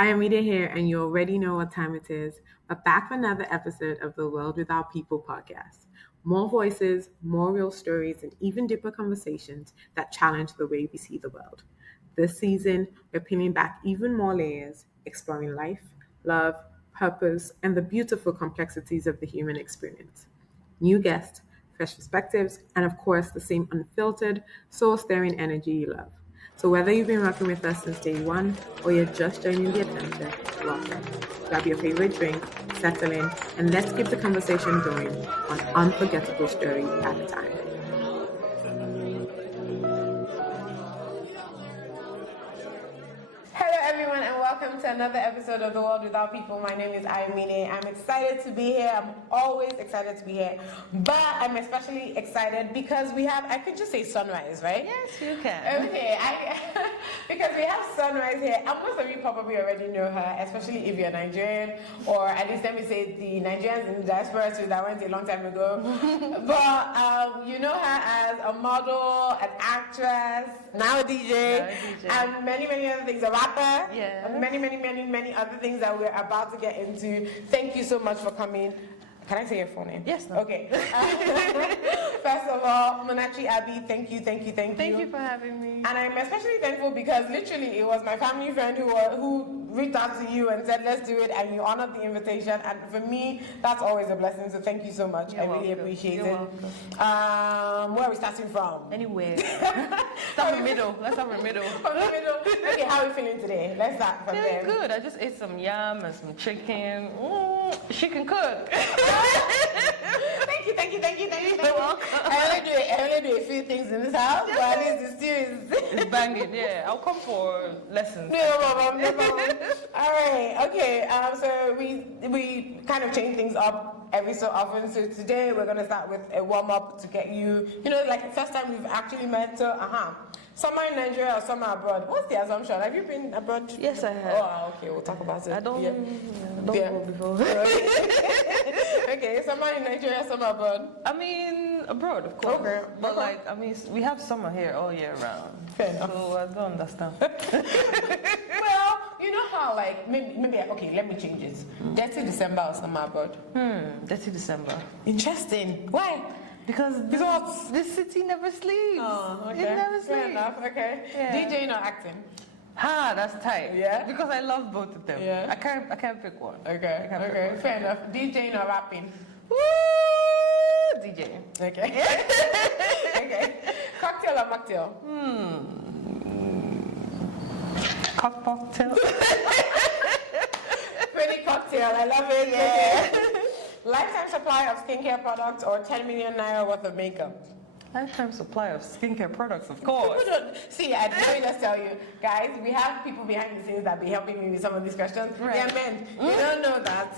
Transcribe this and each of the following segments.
Ayomide here, and you already know what time it is. We're back for another episode of the World Without People podcast. More voices, more real stories, and even deeper conversations that challenge the way we see the world. This season, we're peeling back even more layers, exploring life, love, purpose, and the beautiful complexities of the human experience. New guests, fresh perspectives, and of course, the same unfiltered, soul stirring energy you love. So, whether you've been rocking with us since day one or you're just joining the adventure, welcome. Grab your favorite drink, settle in, and let's keep the conversation going one unforgettable story at a time. Hello, everyone, and welcome to another episode of The World Without People. My name is Ayomide. I'm excited to be here. I'm always excited to be here, but I'm especially excited because we have, I could just say sunrise, right? Yes, you can. Okay, because we have Sunrise here, and most of you probably already know her, especially if you're Nigerian, or at least let me say the Nigerians in the diaspora too, that went a long time ago. But you know her as a model, an actress, now a DJ, and many other things, a rapper, and many other things that we're about to get into. Thank you so much for coming. Can I say your full name? Yes. No. Okay. First of all, Munachi Abii, thank you. Thank you for having me. And I'm especially thankful because literally it was my family friend who reached out to you and said, let's do it, and you honored the invitation. And for me, that's always a blessing. So thank you so much. You're really welcome. appreciate You're it. Welcome. Where are we starting from? Anywhere. Start in the middle. Let's start in the middle. From the middle. Okay, how are we feeling today? Let's start from there. Good. I just ate some yam and some chicken. She can cook. Thank you. You're welcome. I only do a few things in this house, but at least the stew is... It's banging, yeah. I'll come for lessons. No problem. All right, okay. So we kind of change things up every so often. So today we're gonna start with a warm up to get you, like the first time we've actually met. So summer in Nigeria or summer abroad. What's the assumption? Have you been abroad? Yes, I have. Oh, okay. We'll talk about it. I don't go before. Okay, summer in Nigeria, summer abroad. I mean, abroad, of course. Okay. But we have summer here all year round. Fair enough. So I don't understand. Well, you know how maybe okay, let me change it. Dirty December or summer abroad? Dirty December. Interesting. Why? Because this city never sleeps. Oh, okay. It never sleeps. Fair enough, okay. Yeah. DJing or acting? That's tight. Yeah? Because I love both of them. Yeah. I can't pick one. Okay, fair enough. DJing or rapping? Woo! DJ. Okay. Okay. Cocktail or mocktail? Cocktail. Pretty cocktail, I love it. Yeah. Okay. Lifetime supply of skincare products or 10 million naira worth of makeup? Lifetime supply of skincare products, of course. People don't see. Let me just tell you, guys. We have people behind the scenes that be helping me with some of these questions. Right. Yeah, men, you don't know that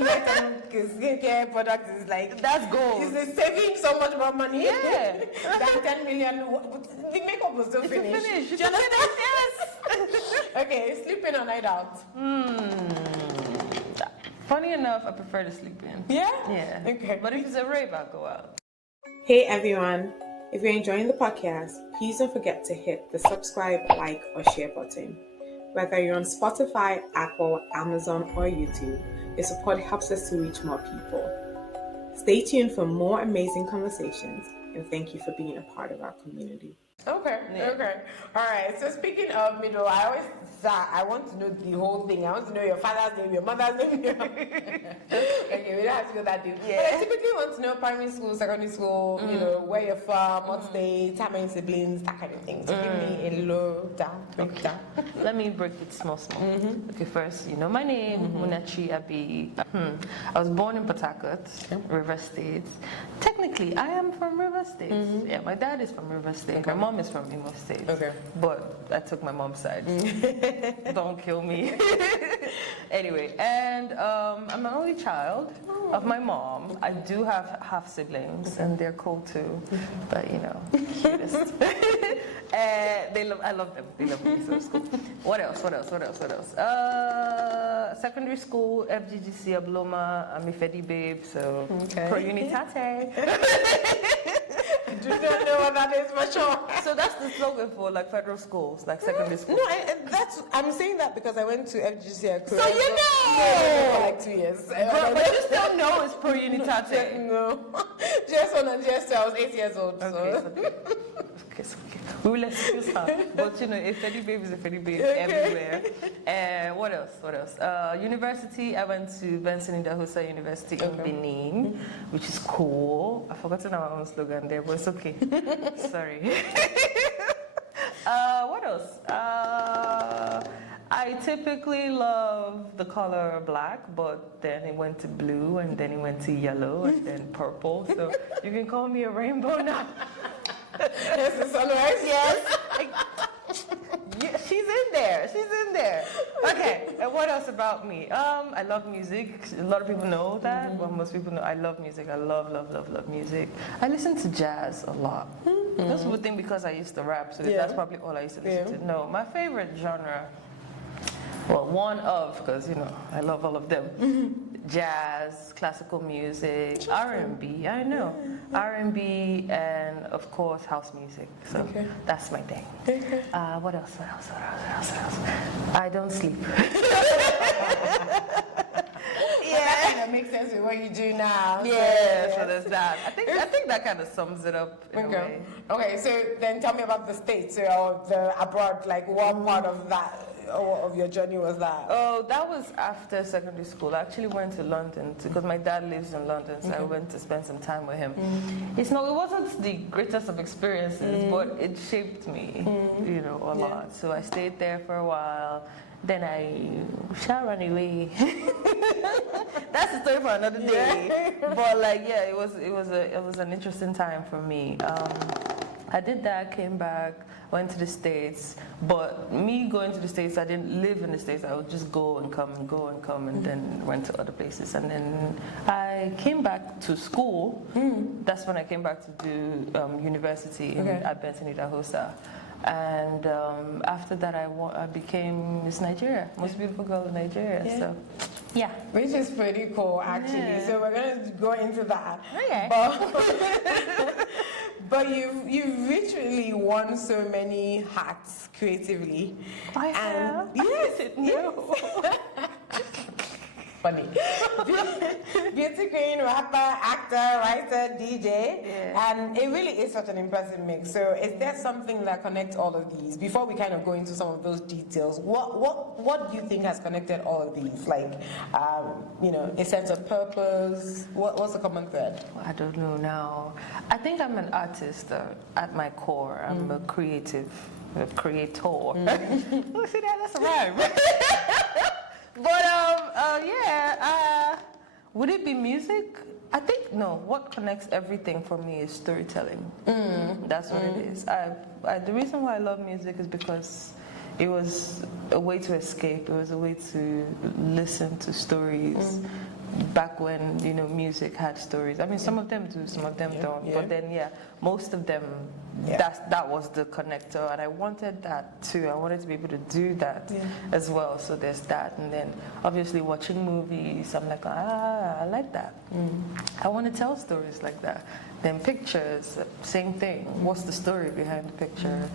lifetime skincare products is like That's gold. It's saving so much more money. Yeah. Than 10 million. The makeup will still finish. Finish. Do you understand? Yes. Okay, sleeping or night out? Funny enough, I prefer to sleep in. Yeah. Yeah. Okay. But if it's a rave, I'll go out. Hey everyone, if you're enjoying the podcast, please don't forget to hit the subscribe, like, or share button. Whether you're on Spotify, Apple, Amazon, or YouTube, your support helps us to reach more people. Stay tuned for more amazing conversations, and thank you for being a part of our community. Okay. All right. So speaking of middle, I want to know the whole thing. I want to know your father's name, your mother's name. Okay, we don't have to go that deep. Yeah. But I typically want to know primary school, secondary school, where you're from, what state, how many siblings, that kind of thing. So give me a low down, breakdown. Let me break it small. Okay, first, my name, Munachi Abii. I was born in Port Harcourt, River State. Technically, I am from River State. Yeah, my dad is from River State. Okay. My mom is from Imo State. Okay. But I took my mom's side. Don't kill me. Anyway, and I'm an only child of my mom. I do have half siblings, and they're cool too. But cutest. I love them. They love me, so it's cool. What else? Secondary school, FGGC, Abloma. I'm a Fedi babe, so pro unitate. do not know what that is for sure. So that's the slogan for like federal schools, like secondary schools. No, I'm saying that because I went to FGC Accra. So you know! For like 2 years. But you still know it's pro unitate. No. GS1 and GS2, I was 8 years old. Okay, So. okay. We will excuse her. But you know, a Fedi babe is a Fedi babe everywhere. What else? University, I went to Benson Idahosa University in Benin, which is cool. I've forgotten our own slogan there, but it's okay. Sorry. What else? I typically love the color black, but then it went to blue, and then it went to yellow, and then purple. So you can call me a rainbow now. Yes, the sunrise. Yes. Yeah, she's in there. Okay, and what else about me? I love music. A lot of people know that. Well, most people know I love music. I love music. I listen to jazz a lot. Most people think because I used to rap, so that's probably all I used to listen to. No, my favorite genre, well, one of, because, you know, I love all of them. Jazz, classical music, R&B, I know. R&B, and of course, house music. So that's my thing. What else? I don't sleep. That kind of makes sense with what you do now. Yeah, so there's that. I think that kind of sums it up in a way. Okay, so then tell me about the States or the abroad, like what part of that of your journey was that? Oh, that was after secondary school. I actually went to London because my dad lives in London, so I went to spend some time with him. It wasn't the greatest of experiences, but it shaped me, you know, a lot. So I stayed there for a while. Then I ran away. That's the story for another day. But like, yeah, it was an interesting time for me. I did that, came back, went to the States. But me going to the States, I didn't live in the States. I would just go and come, and then went to other places. And then I came back to school. That's when I came back to do university at Benson Idahosa. And after that, I became Miss Nigeria, most beautiful girl in Nigeria. So, yeah, which is pretty cool, actually. Yeah. So we're gonna go into that. Okay. But you've literally worn so many hats creatively. I have. Yes. No. Funny. Beauty queen, rapper, actor, writer, DJ, and it really is such an impressive mix. So is there something that connects all of these? Before we kind of go into some of those details, what do you think has connected all of these? Like, you know, a sense of purpose. What's the common thread? I don't know now. I think I'm an artist at my core. I'm a creator. Oh, see that? That's a rhyme. But would it be music? I think no. What connects everything for me is storytelling. That's what it is. The reason why I love music is because it was a way to escape. It was a way to listen to stories. Back when, you know, music had stories. I mean, some of them do, some of them don't. But then, most of them, that was the connector. And I wanted that too. I wanted to be able to do that as well. So there's that. And then, obviously, watching movies, I'm like, I like that. I want to tell stories like that. Then pictures, same thing. What's the story behind the picture?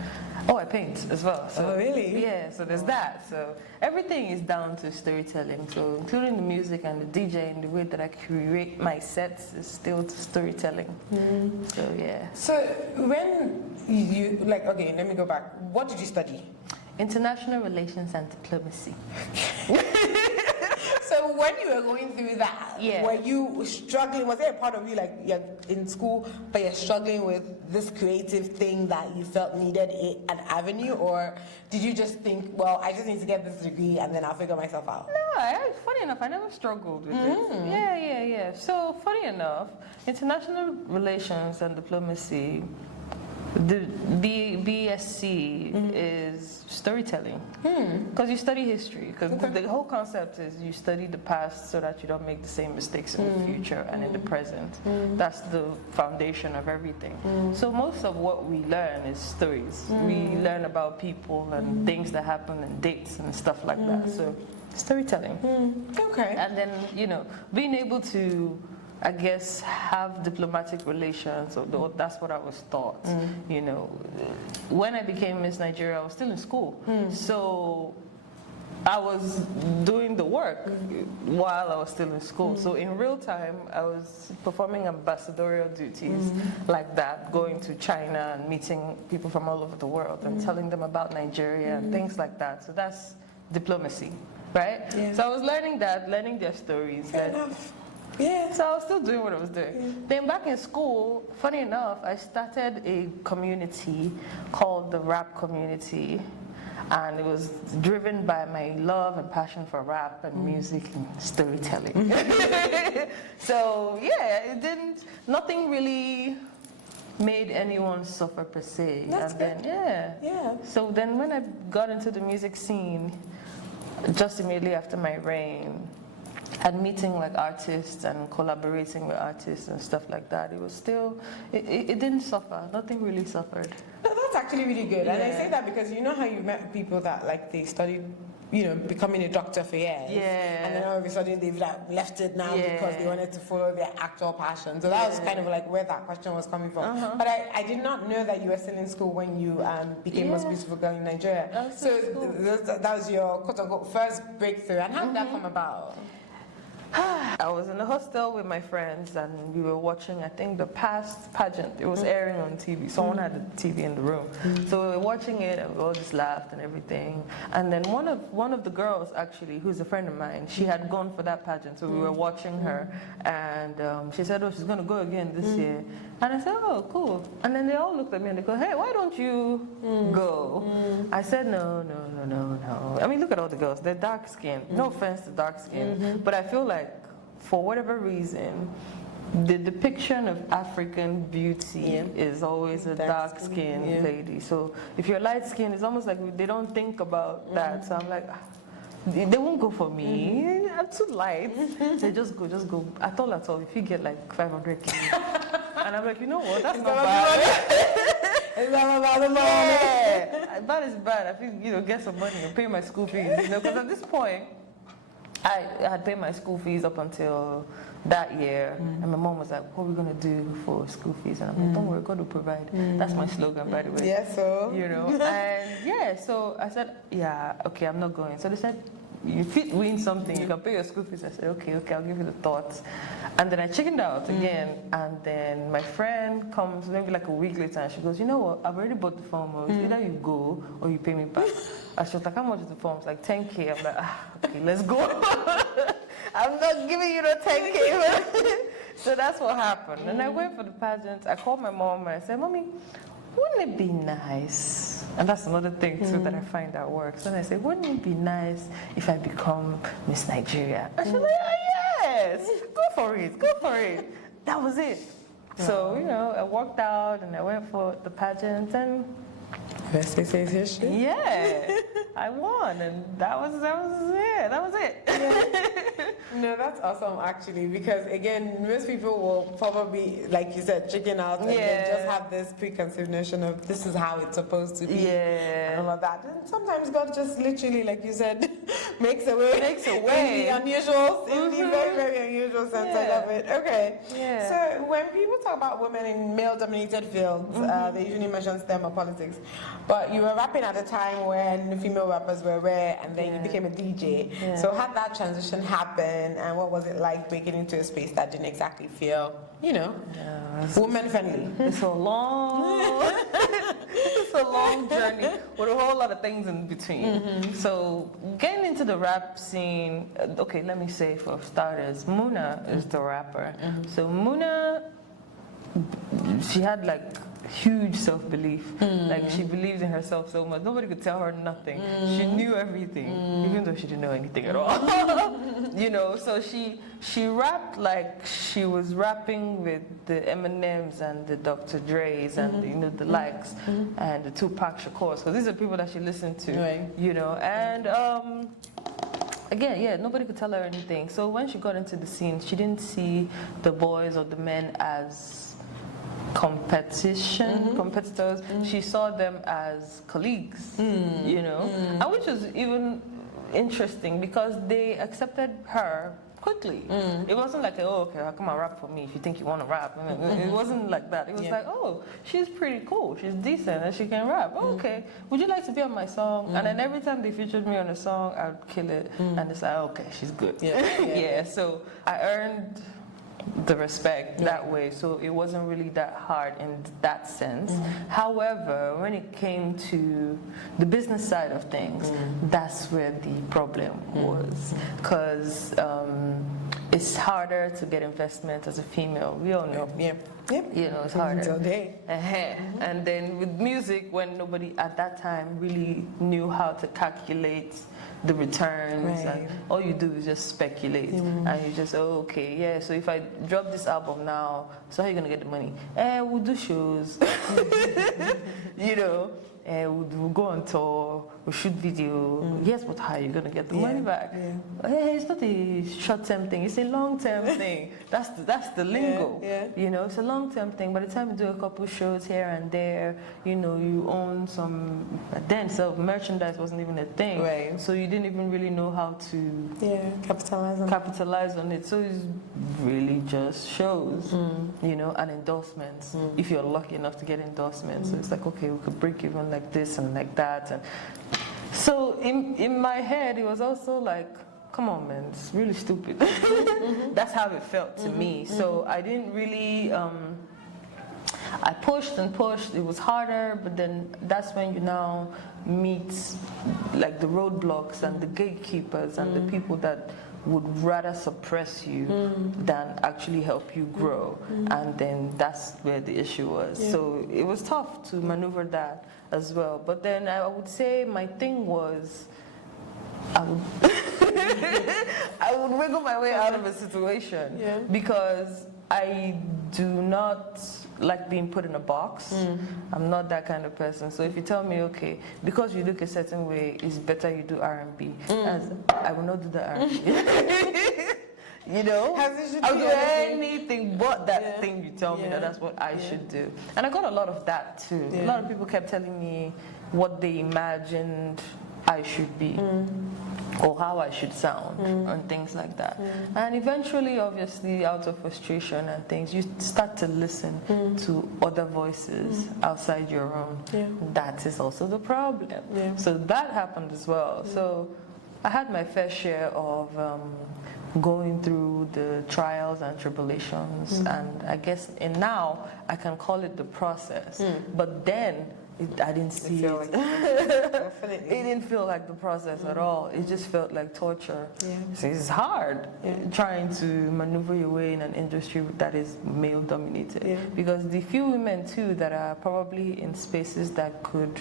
Oh, I paint as well. So, oh, really? Yeah, so there's that. So everything is down to storytelling. So including the music and the DJing, the way that I create my sets is still to storytelling. So yeah. So when you like, okay, let me go back. What did you study? International relations and diplomacy. So when you were going through that, were you struggling? Was there a part of you like you're in school, but you're struggling with this creative thing that you felt needed an avenue, or did you just think, well, I just need to get this degree and then I'll figure myself out? No, funny enough, I never struggled with it. Yeah. So funny enough, international relations and diplomacy. The BSc is storytelling because you study history. Because the whole concept is you study the past so that you don't make the same mistakes in the future and in the present. That's the foundation of everything. So most of what we learn is stories. We learn about people and things that happen and dates and stuff like that. So storytelling. Okay. And then, you know, being able to I guess, have diplomatic relations, or that's what I was taught. You know, when I became Miss Nigeria, I was still in school, so I was doing the work while I was still in school. So in real time, I was performing ambassadorial duties like that, going to China and meeting people from all over the world and telling them about Nigeria and things like that. So that's diplomacy, right? Yeah. So I was learning that, learning their stories. Fair enough. Yeah. So I was still doing what I was doing. Then back in school, funny enough, I started a community called the Rap Community. And it was driven by my love and passion for rap and music and storytelling. So yeah, nothing really made anyone suffer per se. That's and good. then Yeah. So then when I got into the music scene, just immediately after my reign, and meeting like artists and collaborating with artists and stuff like that, it was still, it didn't suffer. Nothing really suffered. No, that's actually really good. And I Yeah. say that because you know how you met people that like they studied, you know, becoming a doctor for years. Yeah. And then all of a sudden they've like left it now Yeah. because they wanted to follow their actual passion. So that was kind of like where that question was coming from. But I did not know that you were still in school when you became Most Beautiful Girl in Nigeria. That's So so cool. that was your quote unquote first breakthrough. And how did that come about? I was in a hostel with my friends and we were watching, I think, the past pageant. It was airing on TV. Someone had the TV in the room. So we were watching it and we all just laughed and everything. And then one of the girls, actually, who's a friend of mine, she had gone for that pageant. So we were watching her and she said, oh, she's going to go again this year. And I said, oh, cool. And then they all looked at me and they go, hey, why don't you go? I said, no. I mean, look at all the girls. They're dark skinned. No offense to dark skin. But I feel like for whatever reason, the depiction of African beauty is always a dark skinned lady. So if you're light skinned, it's almost like they don't think about that. So I'm like, they won't go for me. I'm too light. They just go. At all, if you get like 500 kilos. And I'm like, you know what? That's not bad. It's not about the money. Yeah, bad is bad. I think, get some money and pay my school fees. Because at this point, I had paid my school fees up until that year. And my mom was like, what are we going to do for school fees? And I'm like, don't worry, God will provide. That's my slogan, by the way. Yeah, so. And yeah, so I said, yeah, okay, I'm not going. So they said, if you win something, you can pay your school fees. I said, okay, I'll give you the thoughts. And then I chickened out again. And then my friend comes maybe like a week later and she goes, you know what, I've already bought the form. Either you go or you pay me back. And she was like, how much is the form? It's like 10K. I'm like, okay, let's go. I'm not giving you the 10K. So that's what happened. And I went for the pageant. I called my mom and I said, Mommy, wouldn't it be nice? And that's another thing too that I find that works. And I say, wouldn't it be nice if I become Miss Nigeria? And she's like, oh, yes, go for it. That was it. So, I worked out and I went for the pageant and Rest is history. yeah, I won, and that was it. Yeah. No, that's awesome actually, because again, most people will probably, like you said, chicken out and then just have this preconceived notion of this is how it's supposed to be and all of that. And sometimes God just literally, like you said, makes a way. In the unusual, in the very, very unusual sense. I love it. Okay. Yeah. So when people talk about women in male-dominated fields, they usually mention STEM or politics. But you were rapping at a time when female rappers were rare, and then you became a DJ. Yeah. So how did that transition happen, and what was it like breaking into a space that didn't exactly feel, woman friendly? It's a long journey with a whole lot of things in between. So getting into the rap scene, okay, let me say for starters, Muna is the rapper. So Muna, she had like huge self-belief. Like she believed in herself so much. Nobody could tell her nothing. She knew everything, even though she didn't know anything at all. So she rapped like she was rapping with the Eminems and the Dr. Dre's and the likes and the Tupac Shakurs, because these are people that she listened to. Right. And again, nobody could tell her anything. So when she got into the scene, she didn't see the boys or the men as competitors. She saw them as colleagues, and which was even interesting because they accepted her quickly. It wasn't like, oh, okay, come and rap for me if you think you want to rap. It wasn't like that. It was like, oh, she's pretty cool, she's decent, and she can rap. Oh, okay, would you like to be on my song? And then every time they featured me on a song, I'd kill it. And it's like, okay, she's good. Yeah, so I earned the respect that way, so it wasn't really that hard in that sense. However, when it came to the business side of things, that's where the problem was, because it's harder to get investment as a female. We all know. You know, it's harder. And then with music, when nobody at that time really knew how to calculate the returns, and all you do is just speculate, and you just, oh, okay, yeah, so if I drop this album now, so how are you gonna get the money? We'll do shows. You know, we'll go on tour, we'll shoot video. Yes, but how are you gonna get the money back? Hey, it's not a short-term thing, it's a long-term thing. That's the lingo. You know, it's a long-term thing. By the time you do a couple shows here and there, you know, you own some, then merchandise wasn't even a thing. So you didn't even really know how to capitalize on it. So it's really just shows, you know, and endorsements. If you're lucky enough to get endorsements. So it's like, okay, we could break even like this and like that. And so in my head, it was also like, come on, man, it's really stupid. That's how it felt to me. So I didn't really, I pushed and pushed. It was harder, but then that's when you now meet like the roadblocks and the gatekeepers and the people that would rather suppress you than actually help you grow. And then that's where the issue was. So it was tough to maneuver that as well. But then I would say my thing was, I would wiggle my way out of a situation because I do not like being put in a box. I'm not that kind of person. So if you tell me, okay, because you look a certain way, it's better you do R&B, I will not do the R&B. You know, I'll do anything but that thing you tell me that's what I should do. And I got a lot of that too. A lot of people kept telling me what they imagined I should be or how I should sound and things like that. And eventually, obviously, out of frustration and things, you start to listen to other voices outside your own. That is also the problem. So that happened as well. So I had my fair share of going through the trials and tribulations, and I guess, and now I can call it the process. But then I didn't see it. It didn't feel like the process at all. It just felt like torture. So it's hard trying to maneuver your way in an industry that is male dominated. Because the few women too that are probably in spaces that could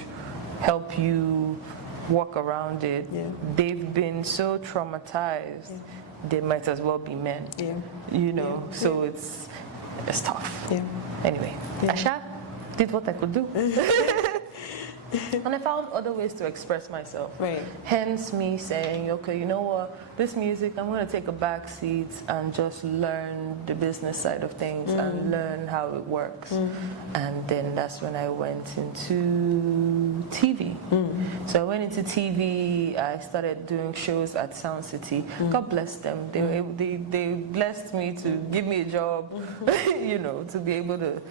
help you walk around it, they've been so traumatized, they might as well be men. You know, so it's tough. Anyway, Asha did what I could do. And I found other ways to express myself. Hence me saying, okay, you know what, this music, I'm going to take a back seat and just learn the business side of things and learn how it works. And then that's when I went into TV. So I went into TV, I started doing shows at Sound City. God bless them. They blessed me to give me a job, you know, to be able to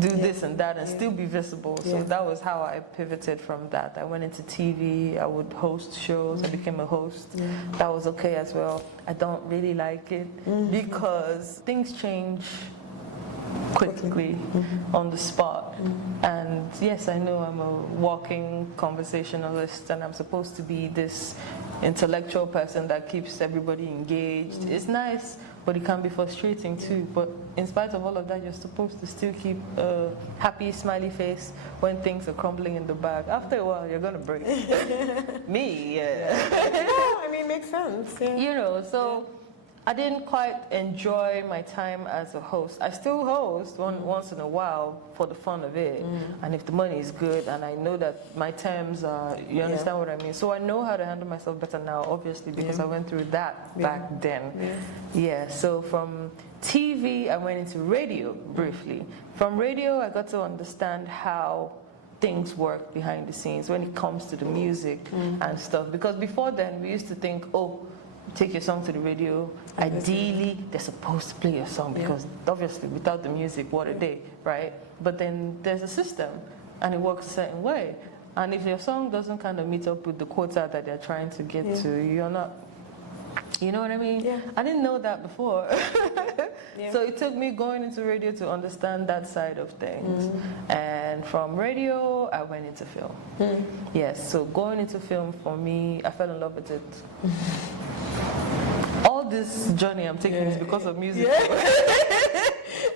do this and that and still be visible. So that was how I pivoted from that. I went into TV, I would host shows, I became a host. That was okay as well. I don't really like it because things change quickly on the spot. And yes, I know I'm a walking conversationalist and I'm supposed to be this intellectual person that keeps everybody engaged. It's nice, but it can be frustrating too. But in spite of all of that, you're supposed to still keep a happy, smiley face when things are crumbling in the bag. After a while, you're gonna break. Me, I mean, it makes sense. You know, so I didn't quite enjoy my time as a host. I still host once in a while for the fun of it. And if the money is good and I know that my terms are, you understand what I mean? So I know how to handle myself better now, obviously, because I went through that back then. So from TV, I went into radio briefly. From radio, I got to understand how things work behind the scenes when it comes to the music and stuff. Because before then, we used to think, oh, take your song to the radio. Ideally, they're supposed to play your song because obviously without the music, what a day, right? But then there's a system and it works a certain way. And if your song doesn't kind of meet up with the quota that they're trying to get to, you're not, you know what I mean? Yeah. I didn't know that before. So it took me going into radio to understand that side of things. And from radio, I went into film. Yes, so going into film for me, I fell in love with it. All this journey I'm taking is because of music.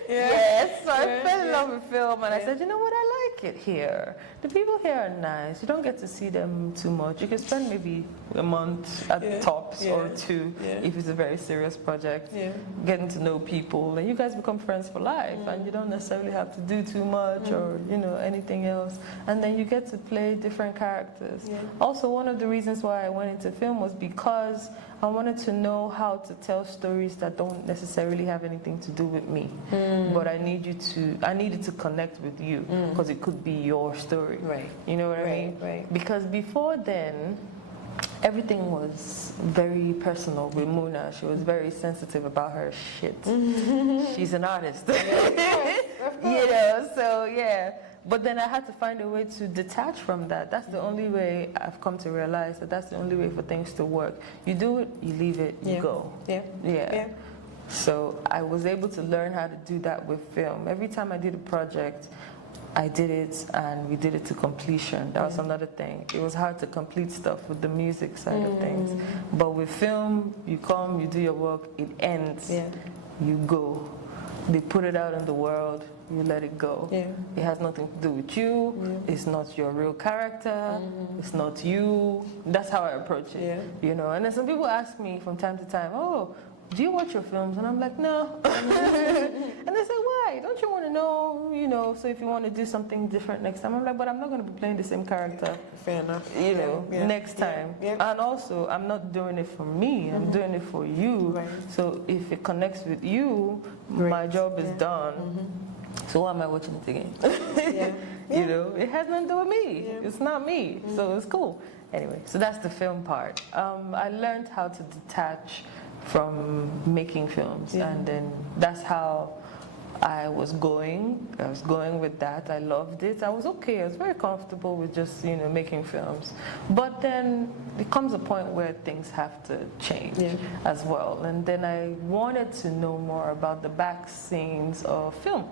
Yes, so I fell in love with film and I said, you know what, I like it here. The people here are nice. You don't get to see them too much. You can spend maybe a month at tops or two if it's a very serious project, getting to know people, and you guys become friends for life and you don't necessarily have to do too much or, you know, anything else. And then you get to play different characters. Also, one of the reasons why I went into film was because I wanted to know how to tell stories that don't necessarily have anything to do with me. But I needed to connect with you because it could be your story. Right. You know what I mean? Right. Because before then, everything was very personal with Muna. She was very sensitive about her shit. She's an artist. Of course. You know, so yeah. But then I had to find a way to detach from that. That's the only way I've come to realize that that's the only way for things to work. You do it, you leave it, you go. Yeah. So I was able to learn how to do that with film. Every time I did a project, I did it and we did it to completion. That was another thing. It was hard to complete stuff with the music side of things. But with film, you come, you do your work, it ends, you go. They put it out in the world, you let it go. It has nothing to do with you. It's not your real character. It's not you. That's how I approach it. You know. And then some people ask me from time to time, "Oh, do you watch your films?" And I'm like, "No." And they say, "Why? Don't you want to know? You know, so if you want to do something different next time." I'm like, "But I'm not going to be playing the same character." Fair enough. You know, next time. And also, I'm not doing it for me. I'm doing it for you. Right. So if it connects with you, my job is done. So why am I watching it again? You know, it has nothing to do with me. It's not me. So it's cool. Anyway, so that's the film part. I learned how to detach from making films, and then that's how I was going with that. I loved it. I was okay. I was very comfortable with just, you know, making films. But then it comes a point where things have to change as well. And then I wanted to know more about the back scenes of film.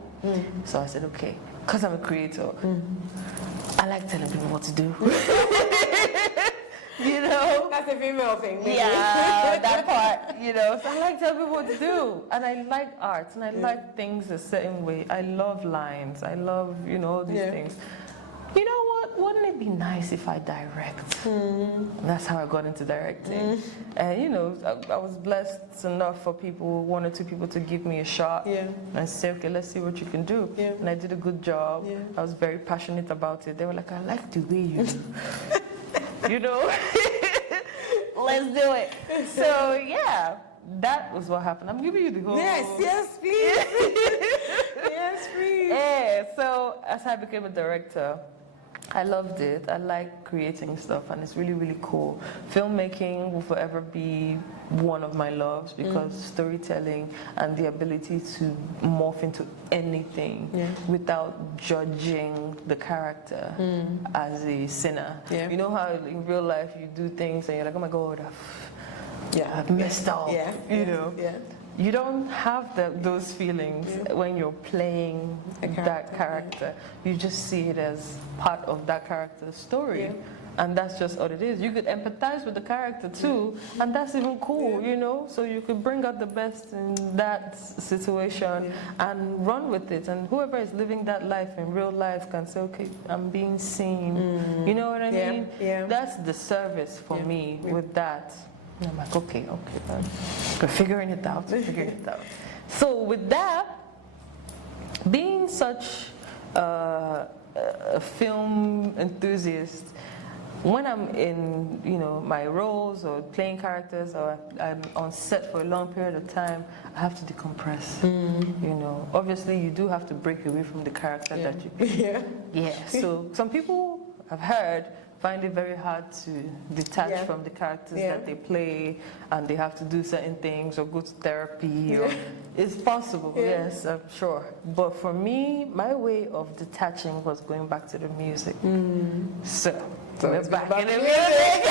So I said, okay, because I'm a creator, I like telling people what to do. You know? That's a female thing. Maybe. Yeah, that part, you know. So I like telling people what to do. And I like art, and I like things a certain way. I love lines. I love, you know, all these things. You know what? Wouldn't it be nice if I direct? That's how I got into directing. And, you know, I was blessed enough for people, one or two people, to give me a shot and say, okay, let's see what you can do. And I did a good job. I was very passionate about it. They were like, I like the way you do. You know, let's do it. So yeah, that was what happened. I'm giving you the whole. Yes, please. Yes, please. Yeah. So as I became a director, I loved it. I like creating stuff, and it's really, really cool. Filmmaking will forever be one of my loves because storytelling and the ability to morph into anything without judging the character as a sinner. You know how in real life you do things and you're like, oh my God, I've messed up. You know. You don't have those feelings when you're playing that character. You just see it as part of that character's story. And that's just what it is. You could empathize with the character too, and that's even cool, you know? So you could bring out the best in that situation and run with it. And whoever is living that life in real life can say, okay, I'm being seen. You know what I mean? That's the service for me with that. And I'm like, okay, we're figuring it out, So with that, being such a film enthusiast, when I'm in, you know, my roles or playing characters or I'm on set for a long period of time, I have to decompress. You know, obviously you do have to break away from the character that you play. So some people I've heard find it very hard to detach from the characters that they play, and they have to do certain things or go to therapy. Or, it's possible, yes, I'm sure. But for me, my way of detaching was going back to the music. So we're back in the music.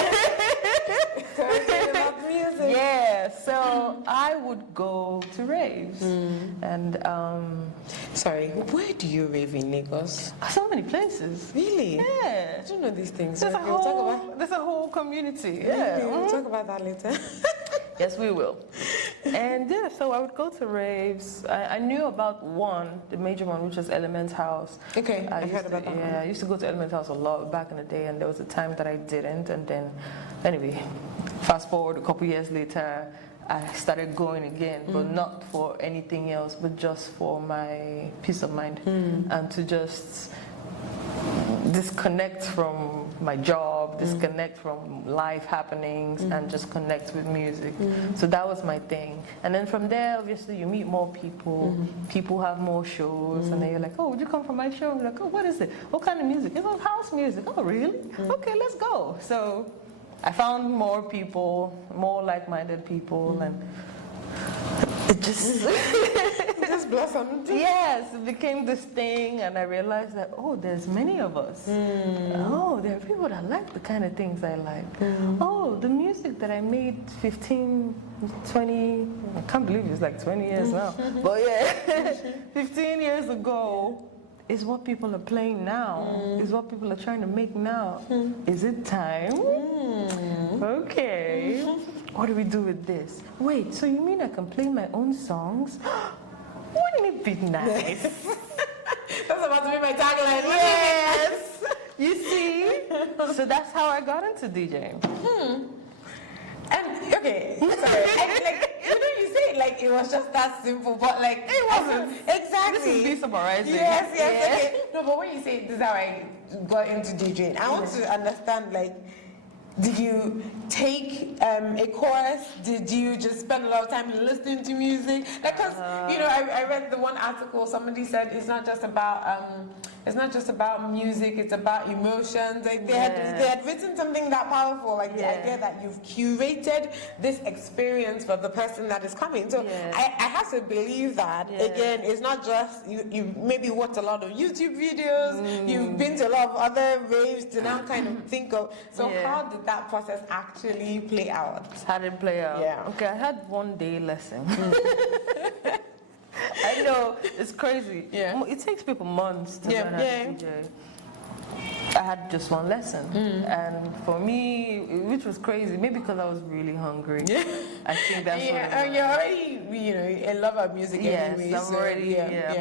Yeah, so I would go to raves. And sorry, where do you rave in Lagos? so many places. Really? Yeah. I don't know these things. There's a whole community. Yeah. We'll talk about that later. Yes, we will. And yeah, so I would go to raves. I knew about one, the major one, which was Element House. Okay, I've heard about that one. Yeah, I used to go to Element House a lot back in the day, and there was a time that I didn't. And then, anyway, fast forward a couple years later, I started going again, but not for anything else, but just for my peace of mind and to just disconnect from my job, disconnect from life happenings, and just connect with music. So that was my thing. And then from there, obviously, you meet more people. People have more shows, and then you're like, oh, would you come for my show? And you're like, oh, what is it? What kind of music? It's like house music. Oh, really? Okay, let's go. So I found more people, more like-minded people, and it just just blossomed. Yes, it became this thing, and I realized that, oh, there's many of us. Oh, there are people that like the kind of things I like. Oh, the music that I made 15, 20, I can't believe it's like 20 years now, but yeah, 15 years ago is what people are playing now, is what people are trying to make now. Is it time? Okay. What do we do with this? Wait, so you mean I can play my own songs? Wouldn't it be nice? That's about to be my tagline. Yes. You see? So that's how I got into DJing. And okay, sorry. You say it like it was just that simple, but like It wasn't. Exactly. This is me summarizing. Yes. Yeah. Okay. No, but when you say this is how I got into DJing, I want to understand, like, did you take a course? Did you just spend a lot of time listening to music? Because I read the one article. Somebody said it's not just about music. It's about emotions. Like they had written something that powerful, like the idea that you've curated this experience for the person that is coming. So I have to believe that. Again, it's not just you maybe watched a lot of YouTube videos. You've been to a lot of other raves to now kind of think of. So how did that process actually play out? How did it play out? Yeah. Okay, I had 1 day lesson. I know, it's crazy. Yeah. It takes people months to learn how to DJ. I had just one lesson. And for me, which was crazy, maybe because I was really hungry. I think that's what it was. And you're already, a lover of music anyway. Yes, I'm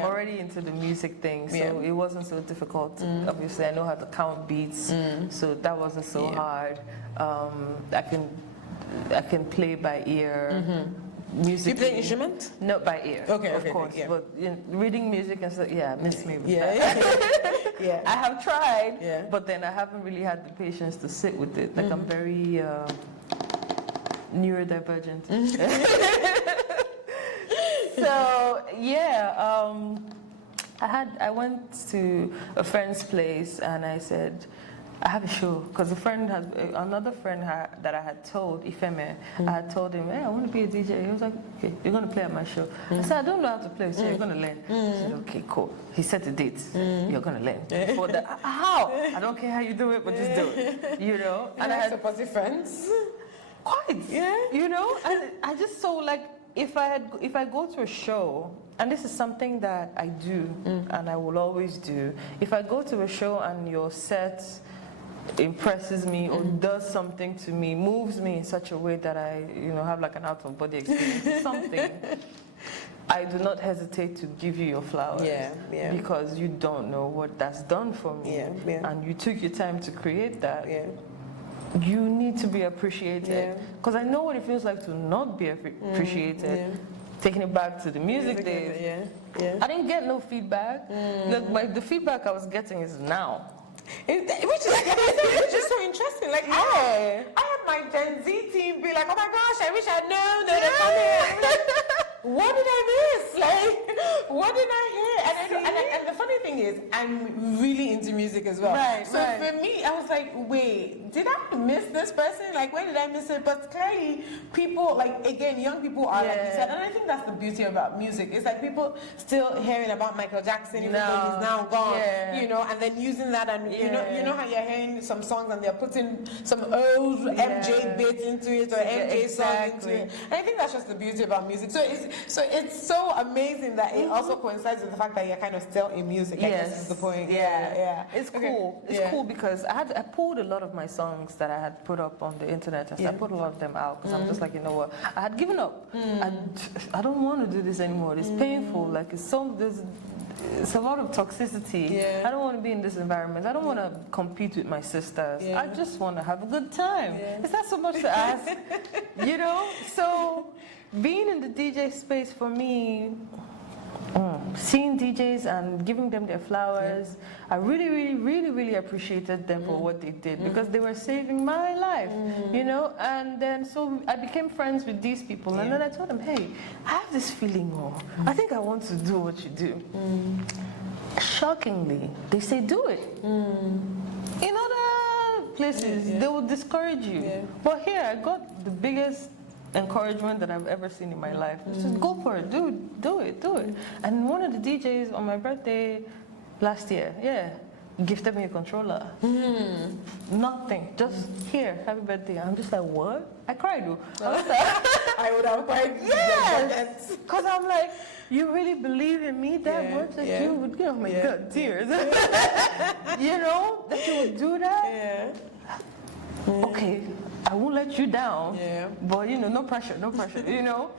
already into the music thing, so it wasn't so difficult. Obviously, I know how to count beats, so that wasn't so hard. I can play by ear. Music. You play an instrument? No, by ear. Okay, of course. Yeah. But reading music and stuff, miss me with that. Yeah. I have tried, but then I haven't really had the patience to sit with it. Like I'm very neurodivergent. So I went to a friend's place and I said, I have a show, because another friend that I had told, Ifeme, I had told him, hey, I want to be a DJ. He was like, okay, you're going to play at my show. I said, I don't know how to play, so you're going to learn. He said, okay, cool. He set the dates. You're going to learn. But how? I don't care how you do it, but just do it. And I had supportive friends. Quite. Yeah. And I just saw, like, if I go to a show, and this is something that I do, and I will always do, if I go to a show and your set impresses me or does something to me, moves me in such a way that I, have like an out-of-body experience, something, I do not hesitate to give you your flowers. Because you don't know what that's done for me. And you took your time to create that. You need to be appreciated. Because I know what it feels like to not be appreciated. Taking it back to the music days. I didn't get no feedback. The feedback I was getting is now. Which is so interesting. Like, I had my Gen Z team be like, oh my gosh, I wish I'd known that they're coming. what did I miss? Like, what did I hear? And the funny thing is, I'm really into music as well. Right, so for me, I was like, wait, did I miss this person? Like, where did I miss it? But clearly, people, like, again, young people are, like you said, and I think that's the beauty about music. It's like people still hearing about Michael Jackson, even though he's now gone, you know, and then using that, and you know how you're hearing some songs and they're putting some old MJ bits into it, or MJ songs into it. And I think that's just the beauty about music. So it's so amazing that it also coincides with the fact that you're kind of still in music. I guess is the point. It's cool. It's cool because I pulled a lot of my songs that I had put up on the internet, and I put a lot of them out because I'm just like, you know what, I had given up. I don't want to do this anymore. It's painful. Like it's a lot of toxicity. I don't want to be in this environment. I don't want to compete with my sisters. I just want to have a good time. It's not so much to ask, you know? So being in the DJ space for me, seeing DJs and giving them their flowers, I really, really, really, really appreciated them for what they did because they were saving my life, you know? And then so I became friends with these people, and then I told them, hey, I have this feeling, I think I want to do what you do. Shockingly, they say do it. In other places, they will discourage you. But here, I got the biggest encouragement that I've ever seen in my life. Just go for it, do it. And one of the DJs on my birthday last year, gifted me a controller. Nothing, just here, happy birthday. I'm just like, what? I cried though. I would have cried. Yes, because I'm like, you really believe in me that much that you would, oh my God, tears. You know, that you would do that? Okay, I won't let you down, but you know, no pressure, you know.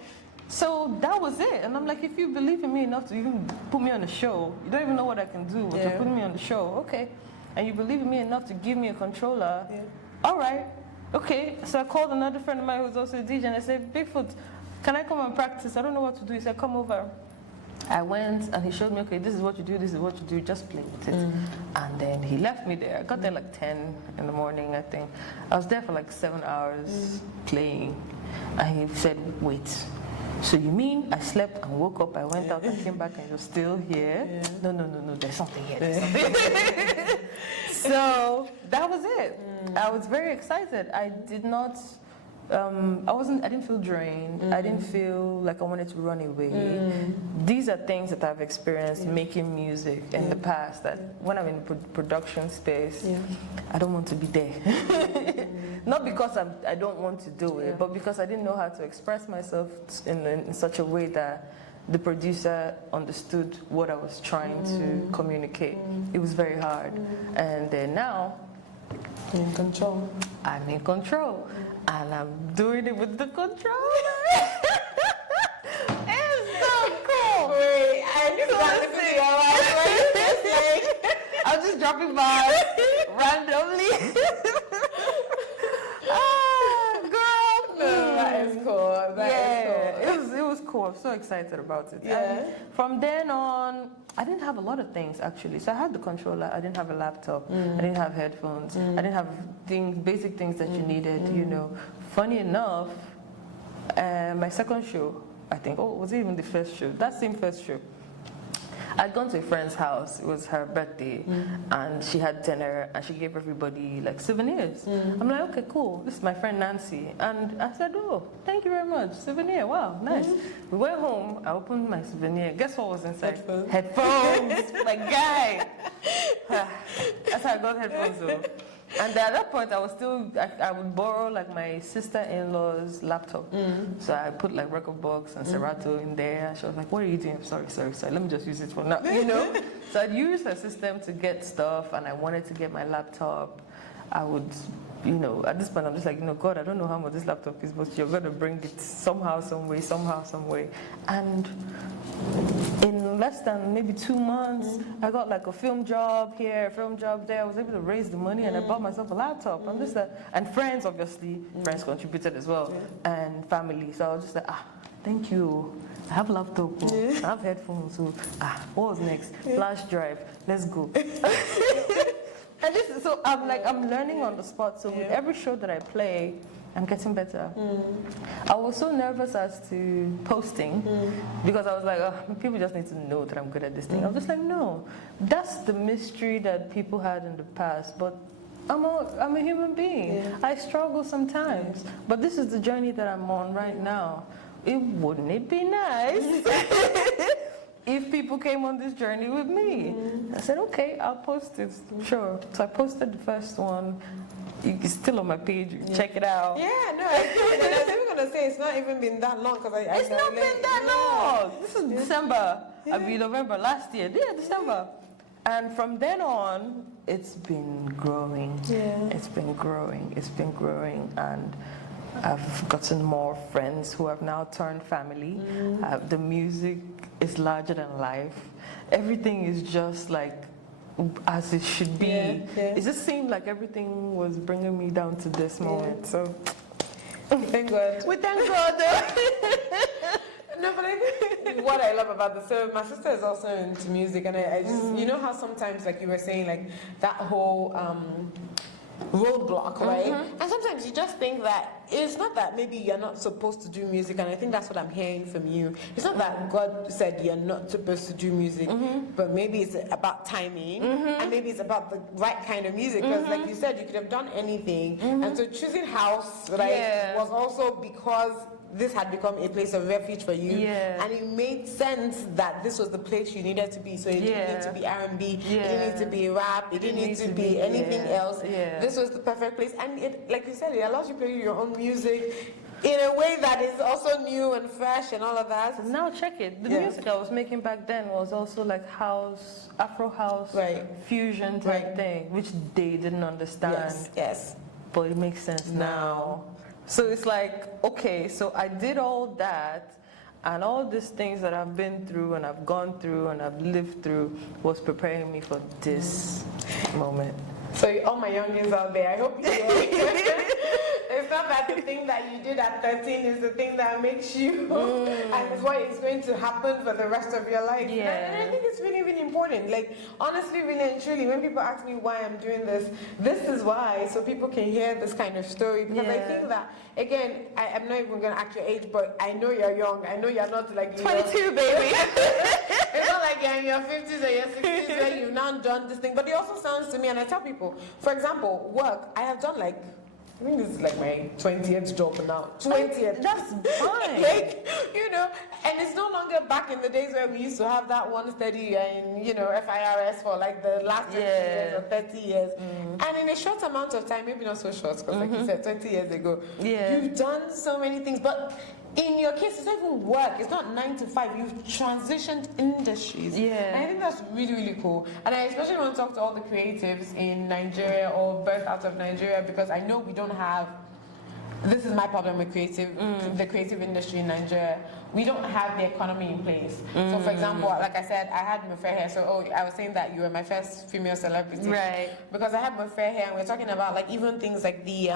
So that was it, and I'm like, if you believe in me enough to even put me on a show, you don't even know what I can do, but you're putting me on the show, okay, and you believe in me enough to give me a controller, all right, okay. So I called another friend of mine who's also a DJ, and I said, Bigfoot, can I come and practice? I don't know what to do. He said, come over. I went and he showed me, okay, this is what you do, just play with it. And then he left me there. I got there like 10 in the morning, I think. I was there for like 7 hours playing. And he said, wait, so you mean I slept and woke up, I went out and came back and you're still here? No, there's something here. So that was it. I was very excited. I did not... I didn't feel drained. I didn't feel like I wanted to run away. These are things that I've experienced making music in the past, that when I'm in production space, I don't want to be there. Not because I don't want to do it, but because I didn't know how to express myself in such a way that the producer understood what I was trying to communicate. It was very hard. And then now, in control. I'm in control. And I'm doing it with the controller. It's so cool. Wait, I need to listen to your life. I'm just dropping bars randomly. Girl. No, that is cool. That is cool. It was cool. I'm so excited about it. And from then on, I didn't have a lot of things actually. So I had the controller. I didn't have a laptop. I didn't have headphones. I didn't have basic things that you needed. You know. Funny enough, my second show, I think. Oh, was it even the first show? That same first show. I'd gone to a friend's house. It was her birthday, and she had dinner, and she gave everybody like souvenirs. I'm like, okay, cool. This is my friend Nancy, and I said, oh, thank you very much, souvenir. Wow, nice. We went home. I opened my souvenir. Guess what was inside? Headphones. My guy. That's how I got headphones though. And at that point, I would borrow like my sister-in-law's laptop. So I put like record box and Serato in there. She was like, what are you doing? Sorry. Let me just use it for now, you know? So I'd use her system to get stuff, and I wanted to get my laptop. I would, you know, at this point, I'm just like, you know, God, I don't know how much this laptop is, but you're going to bring it somehow, some way. And in less than maybe 2 months, I got like a film job here, a film job there. I was able to raise the money, and I bought myself a laptop. I'm just like, and friends, obviously, friends contributed as well, and family. So I was just like, thank you. I have a laptop, I have headphones. So, what was next? Flash drive. Let's go. And so I'm learning on the spot. So with every show that I play, I'm getting better. I was so nervous as to posting because I was like, oh, people just need to know that I'm good at this thing. I was just like, no, that's the mystery that people had in the past, but I'm a human being. Yeah. I struggle sometimes, but this is the journey that I'm on right now. Wouldn't it be nice if people came on this journey with me? I said, okay, I'll post it, sure. So I posted the first one. It's still on my page. Check it out. Yeah, no, and I was even gonna say it's not even been that long because it's not been that long. This is December. I mean November last year. Yeah, December. And from then on, it's been growing. Yeah. It's been growing. It's been growing, and I've gotten more friends who have now turned family. The music is larger than life. Everything is just like as it should be. It just seemed like everything was bringing me down to this moment. So thank God. We thank God. No, but I think what I love about this, so my sister is also into music, and I just, you know how sometimes, like you were saying, like that whole roadblock, right? And sometimes you just think that it's not that maybe you're not supposed to do music, and I think that's what I'm hearing from you. It's not that God said you're not supposed to do music, but maybe it's about timing, and maybe it's about the right kind of music, because like you said, you could have done anything, and so choosing house, right, was also because this had become a place of refuge for you, and it made sense that this was the place you needed to be. So it didn't need to be R&B, it didn't need to be rap, it didn't need to be anything else. This was the perfect place, and it, like you said, it allows you to play your own music in a way that is also new and fresh and all of that. Now check it. The music I was making back then was also like house, Afro house, fusion type thing, which they didn't understand. Yes. But it makes sense now. So it's like, okay, so I did all that, and all these things that I've been through and I've gone through and I've lived through was preparing me for this moment. So all my youngins out there, I hope you it's not that the thing that you did at 13 is the thing that makes you and is what is going to happen for the rest of your life. And I think it's really, really important. Like, honestly, really and truly, when people ask me why I'm doing this, this is why, so people can hear this kind of story. Because I think that, again, I'm not even going to act your age, but I know you're young. I know you're not like... 22, baby. It's not like you're in your 50s or your 60s where you've now done this thing. But it also sounds to me, and I tell people, for example, work, I have done like... I think this is like my 20th job now. 20th. That's fine. Like, you know, and it's no longer back in the days where we used to have that 130 and, you know, FIRS for like the last 20 years or 30 years. And in a short amount of time, maybe not so short, because like you said, 20 years ago, you've done so many things. But in your case, it's not even work. It's not 9 to 5. You've transitioned industries. And I think that's really, really cool. And I especially want to talk to all the creatives in Nigeria or birth out of Nigeria, because I know we don't have, this is my problem with the creative industry in Nigeria. We don't have the economy in place. So for example, like I said, I had my fair hair. So I was saying that you were my first female celebrity. Right. Because I had my fair hair, and we're talking about like even things like the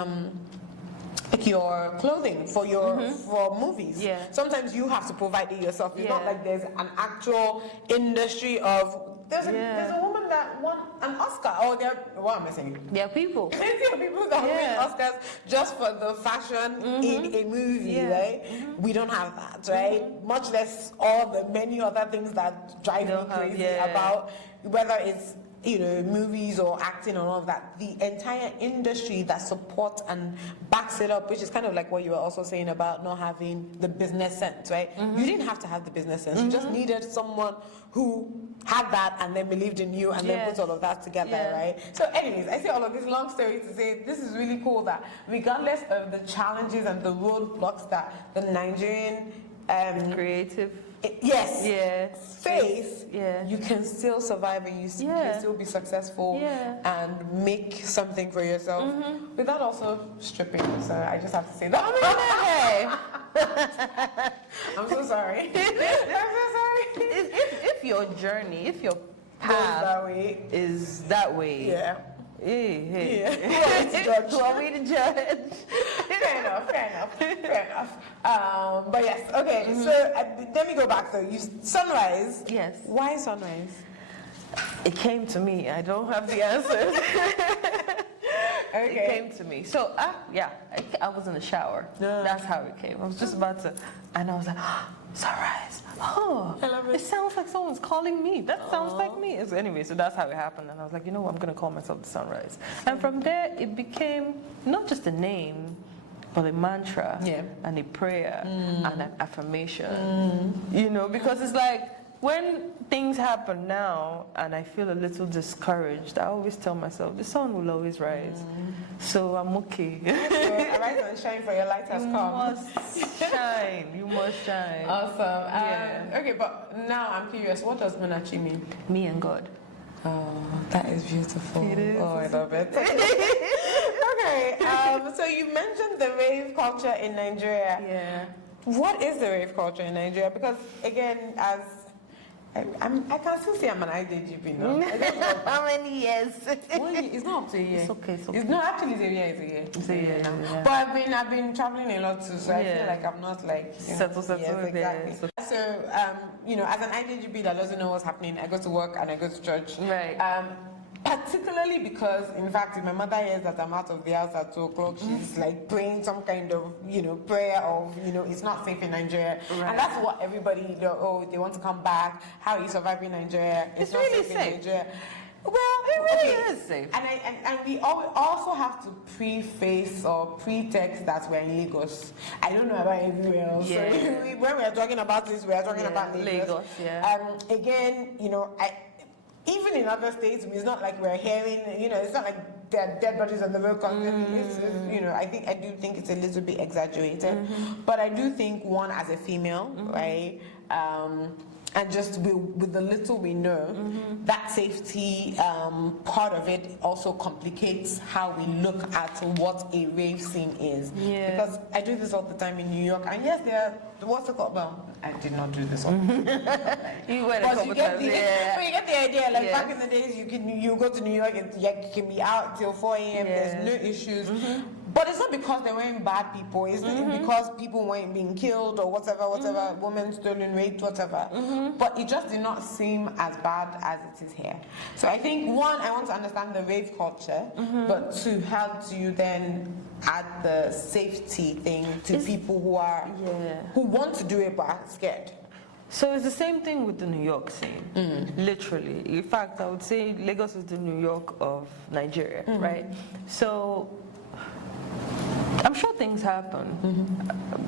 like your clothing for your for movies. Sometimes you have to provide it yourself. It's not like there's an actual industry of there's a woman that won an Oscar. Oh, what am I saying? There are people. There are people that win Oscars just for the fashion in a movie, right? We don't have that, right? Much less all the many other things that drive me crazy about whether it's, you know, movies or acting or all of that. The entire industry that supports and backs it up, which is kind of like what you were also saying about not having the business sense, right? You didn't have to have the business sense. You just needed someone who had that and then believed in you and then put all of that together, right? So anyways, I say all of this long story to say this is really cool that regardless of the challenges and the roadblocks that the Nigerian creative face, you can still survive and you can still be successful and make something for yourself without also stripping. So I just have to say that. I'm so sorry. I'm so sorry. If your journey, if your path is that way, who are we to judge? Fair enough. But yes, okay. So let me go back though. Sunrise. Yes. Why sunrise? It came to me. I don't have the answers. Okay. It came to me. So, I was in the shower. That's how it came. I was just about to, and I was like, sunrise. Oh, I love it. it sounds like someone's calling me. That sounds like me. So anyway, so that's how it happened. And I was like, you know what, I'm going to call myself the sunrise. And from there, it became not just a name, but a mantra and a prayer and an affirmation. You know, because it's like, when things happen now and I feel a little discouraged, I always tell myself, the sun will always rise. So I'm okay. So arise and shine, for your light has come. You must shine. Awesome. Okay, but now I'm curious, what does Munachi mean? Me and God. Oh, that is beautiful. It is. Oh, I love it. Okay, so you mentioned the rave culture in Nigeria. Yeah. What is the rave culture in Nigeria? Because again, as I can still say I'm an IJGB now. How many years? It's not up to a year. It's okay. It's not actually, it's a year now. Yeah. But I've been traveling a lot too, so I feel like I'm not like Settle yes, exactly. there. So as an IJGB that doesn't know what's happening, I go to work and I go to church. Right. Particularly because, in fact, if my mother hears that I'm out of the house at 2 o'clock, she's like praying some kind of, prayer of, it's not safe in Nigeria. Right. And that's what everybody, they want to come back. How are you surviving Nigeria? It's not really safe safe. in Nigeria. Well, It really is safe. And we also have to preface or pretext that we're in Lagos. I don't know about everywhere else. Yeah. So when we are talking about this, we are talking about Lagos. Again, even in other states, it's not like we're hearing, it's not like there are dead bodies on the road constantly. I do think it's a little bit exaggerated. But I do think, one, as a female, right, and just with the little we know, that safety part of it also complicates how we look at what a rave scene is. Yeah. Because I do this all the time in New York, and yes, what's it called? Well, I did not do this all the time. You went a But couple you get times. the, Yeah. but you get the idea. Like Yes. back in the days, you go to New York and you can be out till 4 a.m. There's no issues. But it's not because they weren't bad people. It's because people weren't being killed or whatever, women stolen, raped, whatever. But it just did not seem as bad as it is here. So I think, one, I want to understand the rave culture, but two, how do you then add the safety thing to people who want to do it but are scared? So it's the same thing with the New York scene, literally. In fact, I would say Lagos is the New York of Nigeria, right? So I'm sure things happen.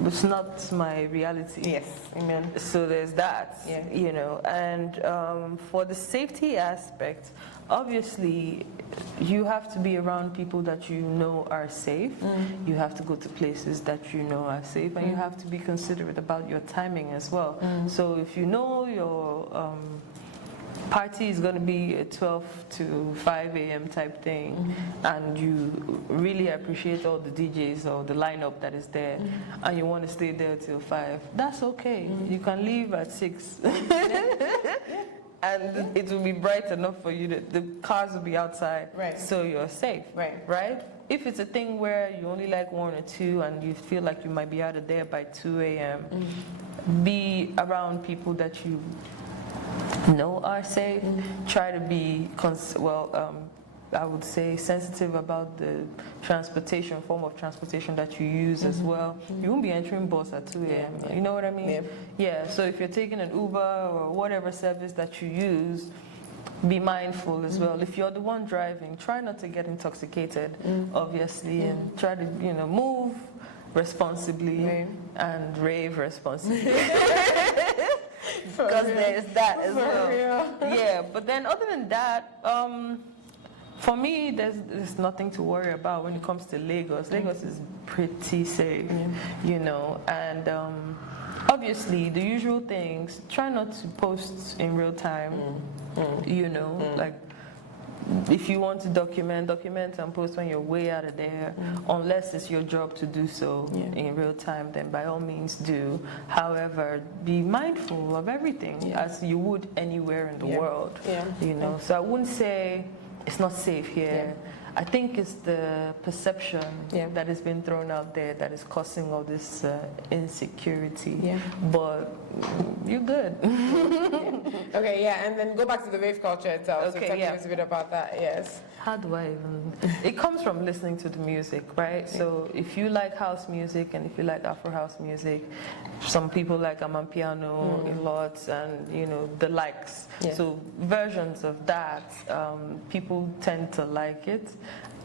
It's not my reality. Yes, amen. So there's that, and for the safety aspect, obviously you have to be around people that you know are safe. You have to go to places that you know are safe, and you have to be considerate about your timing as well. So if you know your party is going to be a 12 to 5 a.m. type thing, and you really appreciate all the DJs or the lineup that is there, and you want to stay there till 5, that's okay. You can leave at 6. And it will be bright enough for you the cars will be outside, so you're safe, right? If it's a thing where you only like 1 or 2 and you feel like you might be out of there by 2 a.m., be around people that you know are safe. Try to be I would say sensitive about the form of transportation that you use as well. You won't be entering bus at 2 a.m. You know what I mean? Yeah. So if you're taking an Uber or whatever service that you use, be mindful as well. If you're the one driving, try not to get intoxicated, obviously, and try to move responsibly and rave responsibly. Because there's that as well. Yeah, but then other than that, for me, there's nothing to worry about when it comes to Lagos. Lagos is pretty safe, and obviously the usual things. Try not to post in real time, like if you want to document and post when you're way out of there, unless it's your job to do so in real time, then by all means do. However, be mindful of everything as you would anywhere in the world, So I wouldn't say it's not safe here. I think it's the perception that has been thrown out there that is causing all this insecurity. Yeah. But you're good. Okay, yeah, and then go back to the rave culture itself. Okay, so tell me a bit about that. Yes. How do I even? It comes from listening to the music, right? So if you like house music and if you like Afro house music, some people like Amapiano a lot, and you know the likes. Yeah. So versions of that, people tend to like it,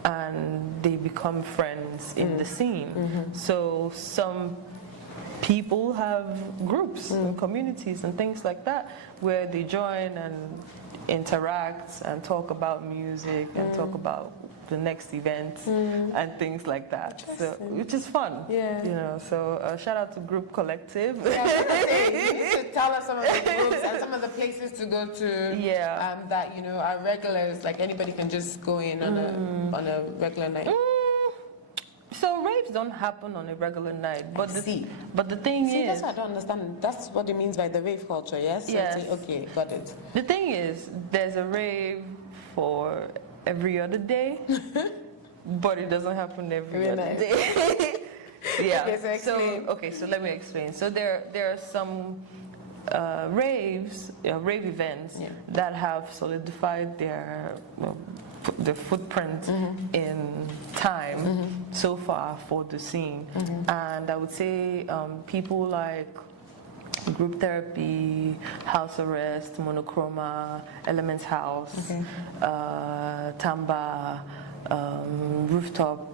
and they become friends in the scene. So some people have groups and communities and things like that where they join and interact and talk about music and talk about the next event and things like that. So, which is fun. Yeah. You know. So shout out to Group Collective. Yeah, you need to tell us some of the groups and some of the places to go to. Yeah. That you know are regulars. Like anybody can just go in on a regular night. So raves don't happen on a regular night, but the thing See, is, that's what I don't understand. That's what it means by the rave culture, yes? So Yes. okay, got it. the thing is, there's a rave for every other day, but it doesn't happen every other night. day. Yeah. Okay, so explain. So let me explain. So there are some rave events that have solidified their footprint in time so far for the scene, and I would say people like group therapy, house arrest, monochroma, elements house, tamba, rooftop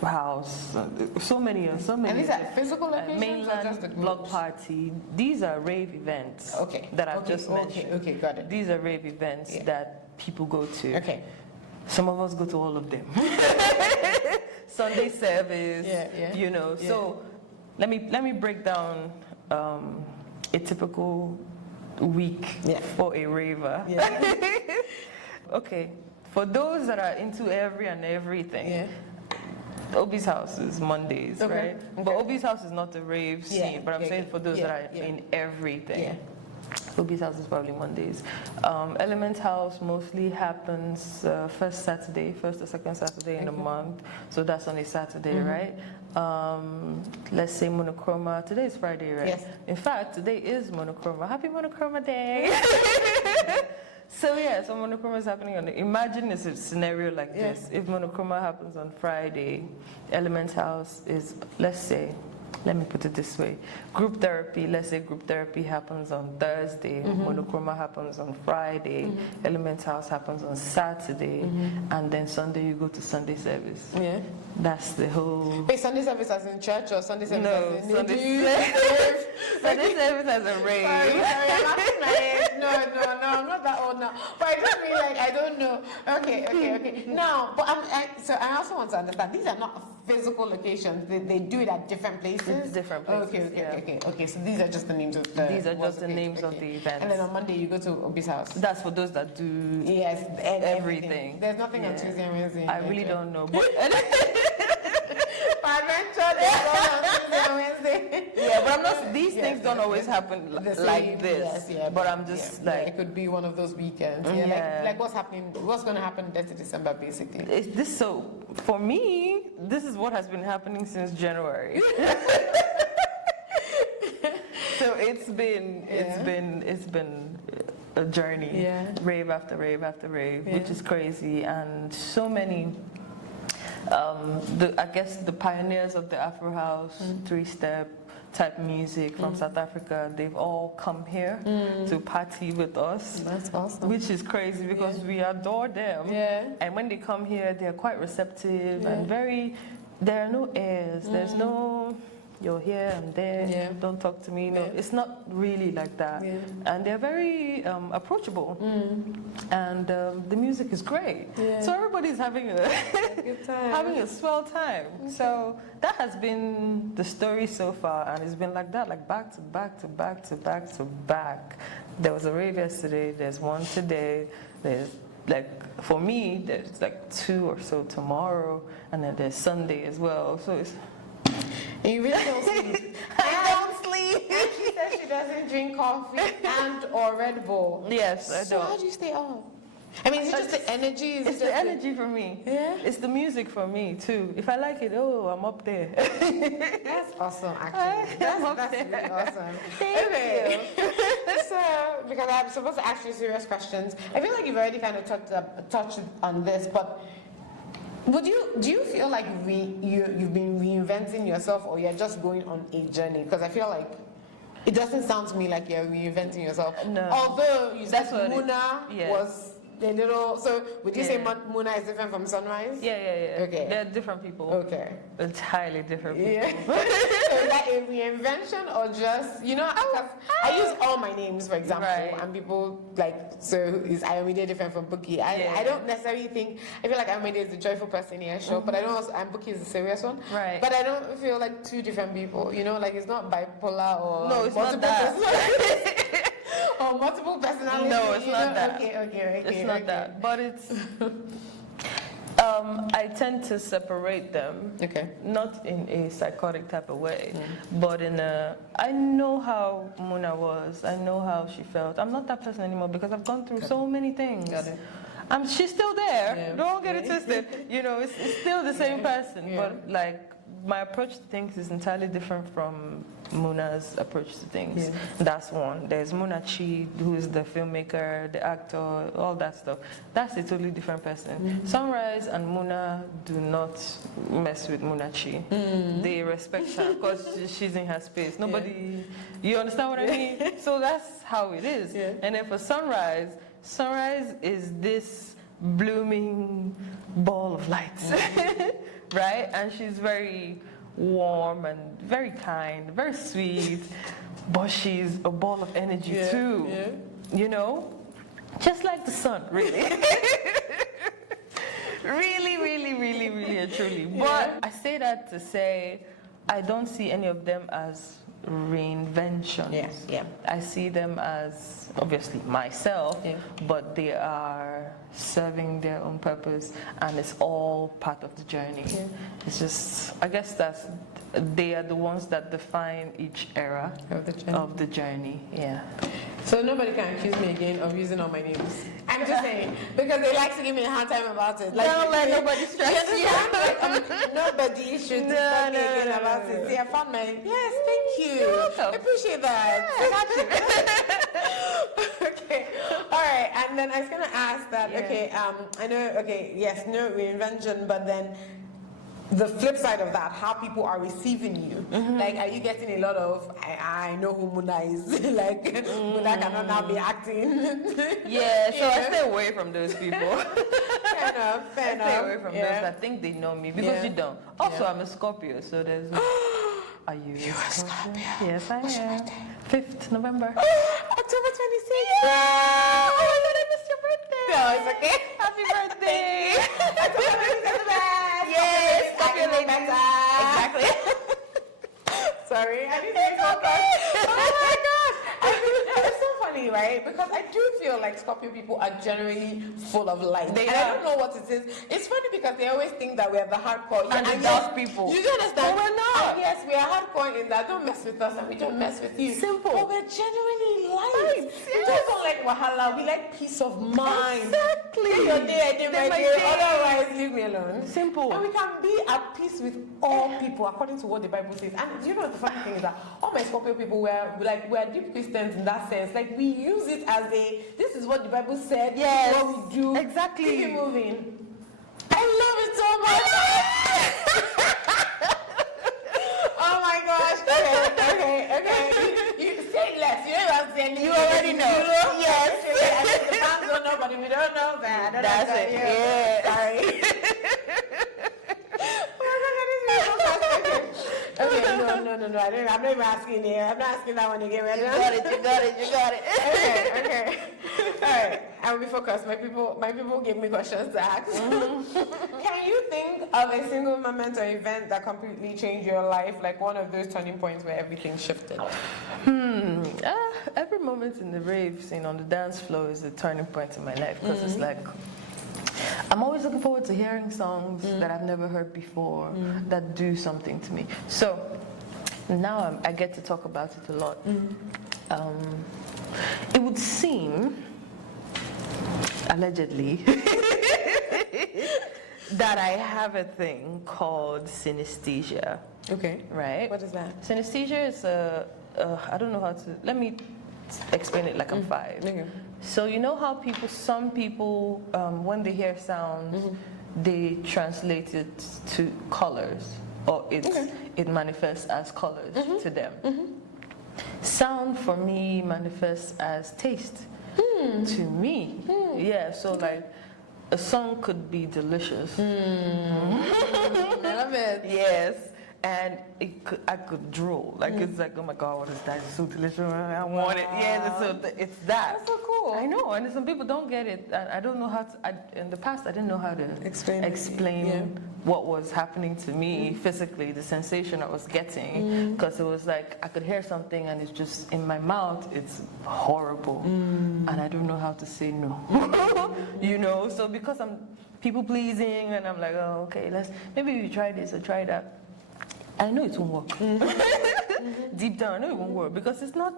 house, so many. And these are physical locations or mainland just the block groups? party. These are rave events. That I've just mentioned. Okay, got it. These are rave events that people go to. Okay. Some of us go to all of them. Sunday service, you know. So let me break down a typical week for a raver. Okay, for those that are into every and everything, Obi's house is Mondays, right? But Obi's house is not a rave scene, but I'm saying for those that are in everything. Obi's house is probably Mondays. Element House mostly happens first or second Saturday in the month. So that's on a Saturday, right? Let's say Monochroma. Today is Friday, right? Yes. In fact, today is Monochroma. Happy Monochroma Day! So so Monochroma is happening on. Imagine it's a scenario like this. If Monochroma happens on Friday, Element House is, let's say, let me put it this way. Group therapy, let's say group therapy happens on Thursday, monochroma happens on Friday, Element House happens on Saturday, and then Sunday you go to Sunday service. Yeah. That's the whole... Wait, Sunday service as in church or Sunday service as in... Sunday service as a rave. Sorry, I'm asking my age. No, I'm not that old now. But I just mean like, I don't know. Okay. Now, but so I also want to understand, these are not physical locations. They do it at different places? Different places, Okay, so these are just the names of the... These are just the names of the events. And then on Monday you go to Obi's house? That's for those that do everything. There's nothing on Tuesday and Wednesday. I really don't know. But adventure they go on Tuesday and Wednesday. Yeah, but I'm not. These things don't always happen like this. But I'm just like it could be one of those weekends. Like what's happening? What's going to happen this December, basically? Is this so? For me, this is what has been happening since January. So it's been a journey. Rave after rave after rave, which is crazy, and so many. I guess the pioneers of the Afro House, three-step type music from South Africa, they've all come here to party with us. That's awesome. Which is crazy because we adore them. And when they come here, they're quite receptive and there are no airs. There's no, you're here, I'm there, don't talk to me. No, it's not really like that. And they're very approachable. And the music is great. So everybody's having a good time. Having a swell time. So that has been the story so far, and it's been like that, like back to back to back to back to back. There was a rave yesterday, there's one today, there's for me, there's 2 or so tomorrow, and then there's Sunday as well. So it's... You really don't sleep. I don't sleep. And she says she doesn't drink coffee and or Red Bull. Yes, I don't. So how do you stay up? I mean, is it just the energy? It's the energy for me. Yeah. It's the music for me too. If I like it, I'm up there. That's awesome, actually. That's really awesome. Thank you. So, because I'm supposed to ask you serious questions, I feel like you've already kind of touched on this, but do you feel like you've been reinventing yourself, or you're just going on a journey? Because I feel like it doesn't sound to me like you're reinventing yourself. No. Although you said That's what Muna was a little. So would you say Muna is different from Sunrise? Yeah. Okay. They're different people. Okay. Entirely different people. Yeah. So is that a reinvention, or just, because I use all my names, for example, and people so is Ayomide different from Bookie? I don't necessarily think, I feel like Ayomide is the joyful person here, sure, but I don't also, and Bookie is the serious one. Right. But I don't feel like two different people, like it's not bipolar or No, it's not that. Or multiple personalities. No, it's not that. Okay. It's not that. But it's I tend to separate them. Okay. Not in a psychotic type of way, but I know how Muna was. I know how she felt. I'm not that person anymore because I've gone through so many things. Got it. She's still there. Yeah. Don't get it twisted. It's still the same person, but my approach to things is entirely different from Muna's approach to things. Yeah. That's one. There's Munachi, who's the filmmaker, the actor, all that stuff. That's a totally different person. Sunrise and Muna do not mess with Munachi. They respect her because she's in her space. Nobody, you understand what I mean? So that's how it is. Yeah. And then for Sunrise is this blooming ball of light, right? And she's very warm and very kind, very sweet, but she's a ball of energy too. Yeah. Just like the sun, really. really and truly. But I say that to say I don't see any of them as reinventions. Yeah. I see them as obviously myself, but they are serving their own purpose, and it's all part of the journey. Yeah. It's just, I guess they are the ones that define each era of the journey. Yeah. So nobody can accuse me again of using all my names. I'm just saying, because they like to give me a hard time about it. Don't let nobody stress you. Nobody should talk me again about it. See, I found my, yes, thank you. You're welcome. I appreciate that. Okay, all right. And then I was going to ask that, I know, yes, no reinvention, but then the flip side of that, how people are receiving you. Like, are you getting a lot of, I know who Muna is, Muna cannot now be acting. Yeah, so I stay away from those people. Fair enough. I stay away from those that think they know me, because you don't. Also, I'm a Scorpio, so there's... Are you a Scorpio? Yes, I am. 5th November. October 26th. Yeah! Oh my God, I missed your birthday. No, it's okay. Happy birthday. October 26th. Yes, Scorpio lady. Exactly. Sorry, I didn't say focus. Oh my gosh. It's so funny, right? Because I do feel like Scorpio people are generally full of light. I don't know what it is. It's funny because they always think that we're the hardcore. And the dark people. You don't understand? But we're not. And yes, we are hardcore in that. Don't mess with us and we don't mess with you. Simple. But we're generally light. We just don't like wahala. We like peace of mind. Exactly. Do your day, I do my day. Otherwise, leave me alone. Simple. And we can be at peace with all people according to what the Bible says. And do you know the funny thing is that all my Scorpio people we're deep Christians in that sense. Like, we use it as this is what the Bible said. Yes. This is what we do. Exactly. Keep it moving. I love it so much. Oh my gosh. Okay. You say less. You don't even say anything. You already know. Yes. The fans don't know, but if you don't know, then I don't know. That's it. Yeah. Sorry. Okay, no. I'm not even asking you. I'm not asking that one again. You got it. Okay. All right. I will be focused. My people give me questions to ask. Can you think of a single moment or event that completely changed your life? Like one of those turning points where everything shifted? Every moment in the rave scene on the dance floor is a turning point in my life, because it's like, I'm always looking forward to hearing songs that I've never heard before that do something to me. So now I get to talk about it a lot. It would seem allegedly, that I have a thing called synesthesia. Okay. Right? What is that? Synesthesia is I don't know how to, let me explain it like I'm 5. Okay. So you know how some people, when they hear sounds, they translate it to colors, or it manifests as colors to them. Sound for me manifests as taste to me. Yeah, so like a song could be delicious. I love it. Yes. And I could drool. Like, it's like, oh my God, what is that? It's so delicious. I want it. Yeah, so it's that. That's so cool. I know, and some people don't get it. I don't know how to, in the past, I didn't know how to explain what was happening to me physically, the sensation I was getting. Because it was like, I could hear something and it's just in my mouth, it's horrible. And I don't know how to say no. You know, so because I'm people pleasing and I'm like, oh, okay, maybe you try this or try that. I know it won't work. Deep down, I know it won't work because it's not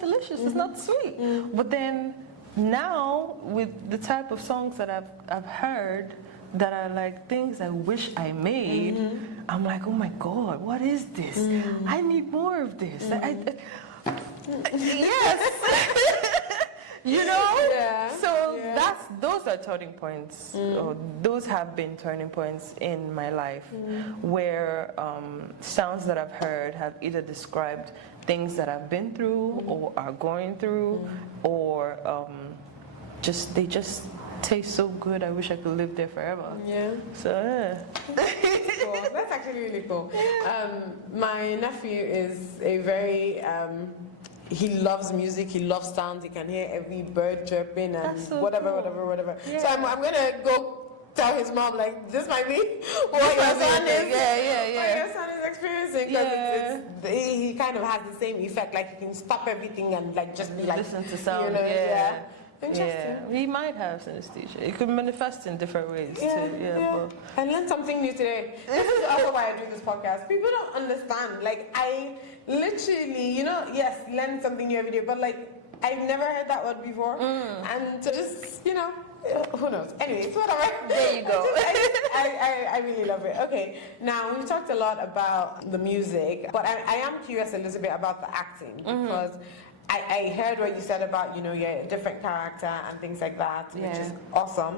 delicious. It's not sweet. But then now, with the type of songs that I've heard that are like things I wish I made, I'm like, oh my God, what is this? I need more of this. Yes. You know? Yeah. So those are turning points. Or those have been turning points in my life where sounds that I've heard have either described things that I've been through or are going through or they just taste so good. I wish I could live there forever. Yeah. So cool. That's actually really cool. My nephew is a very he loves music, he loves sounds, he can hear every bird chirping and so whatever. Yeah. So I'm gonna go tell his mom, like, this might be what your son is. What your son is experiencing. Because he kind of has the same effect, like he can stop everything and like just be like, listen to sound. Interesting. Yeah, he might have synesthesia. It could manifest in different ways too. But I learned something new today. This is also why I do this podcast. People don't understand. Like, I literally, learn something new every day, but like, I've never heard that word before. And to just, who knows? Anyways, whatever. There you go. I really love it. Okay, now we've talked a lot about the music, but I am curious a little bit about the acting because I heard what you said about, you're a different character and things like that, which is awesome.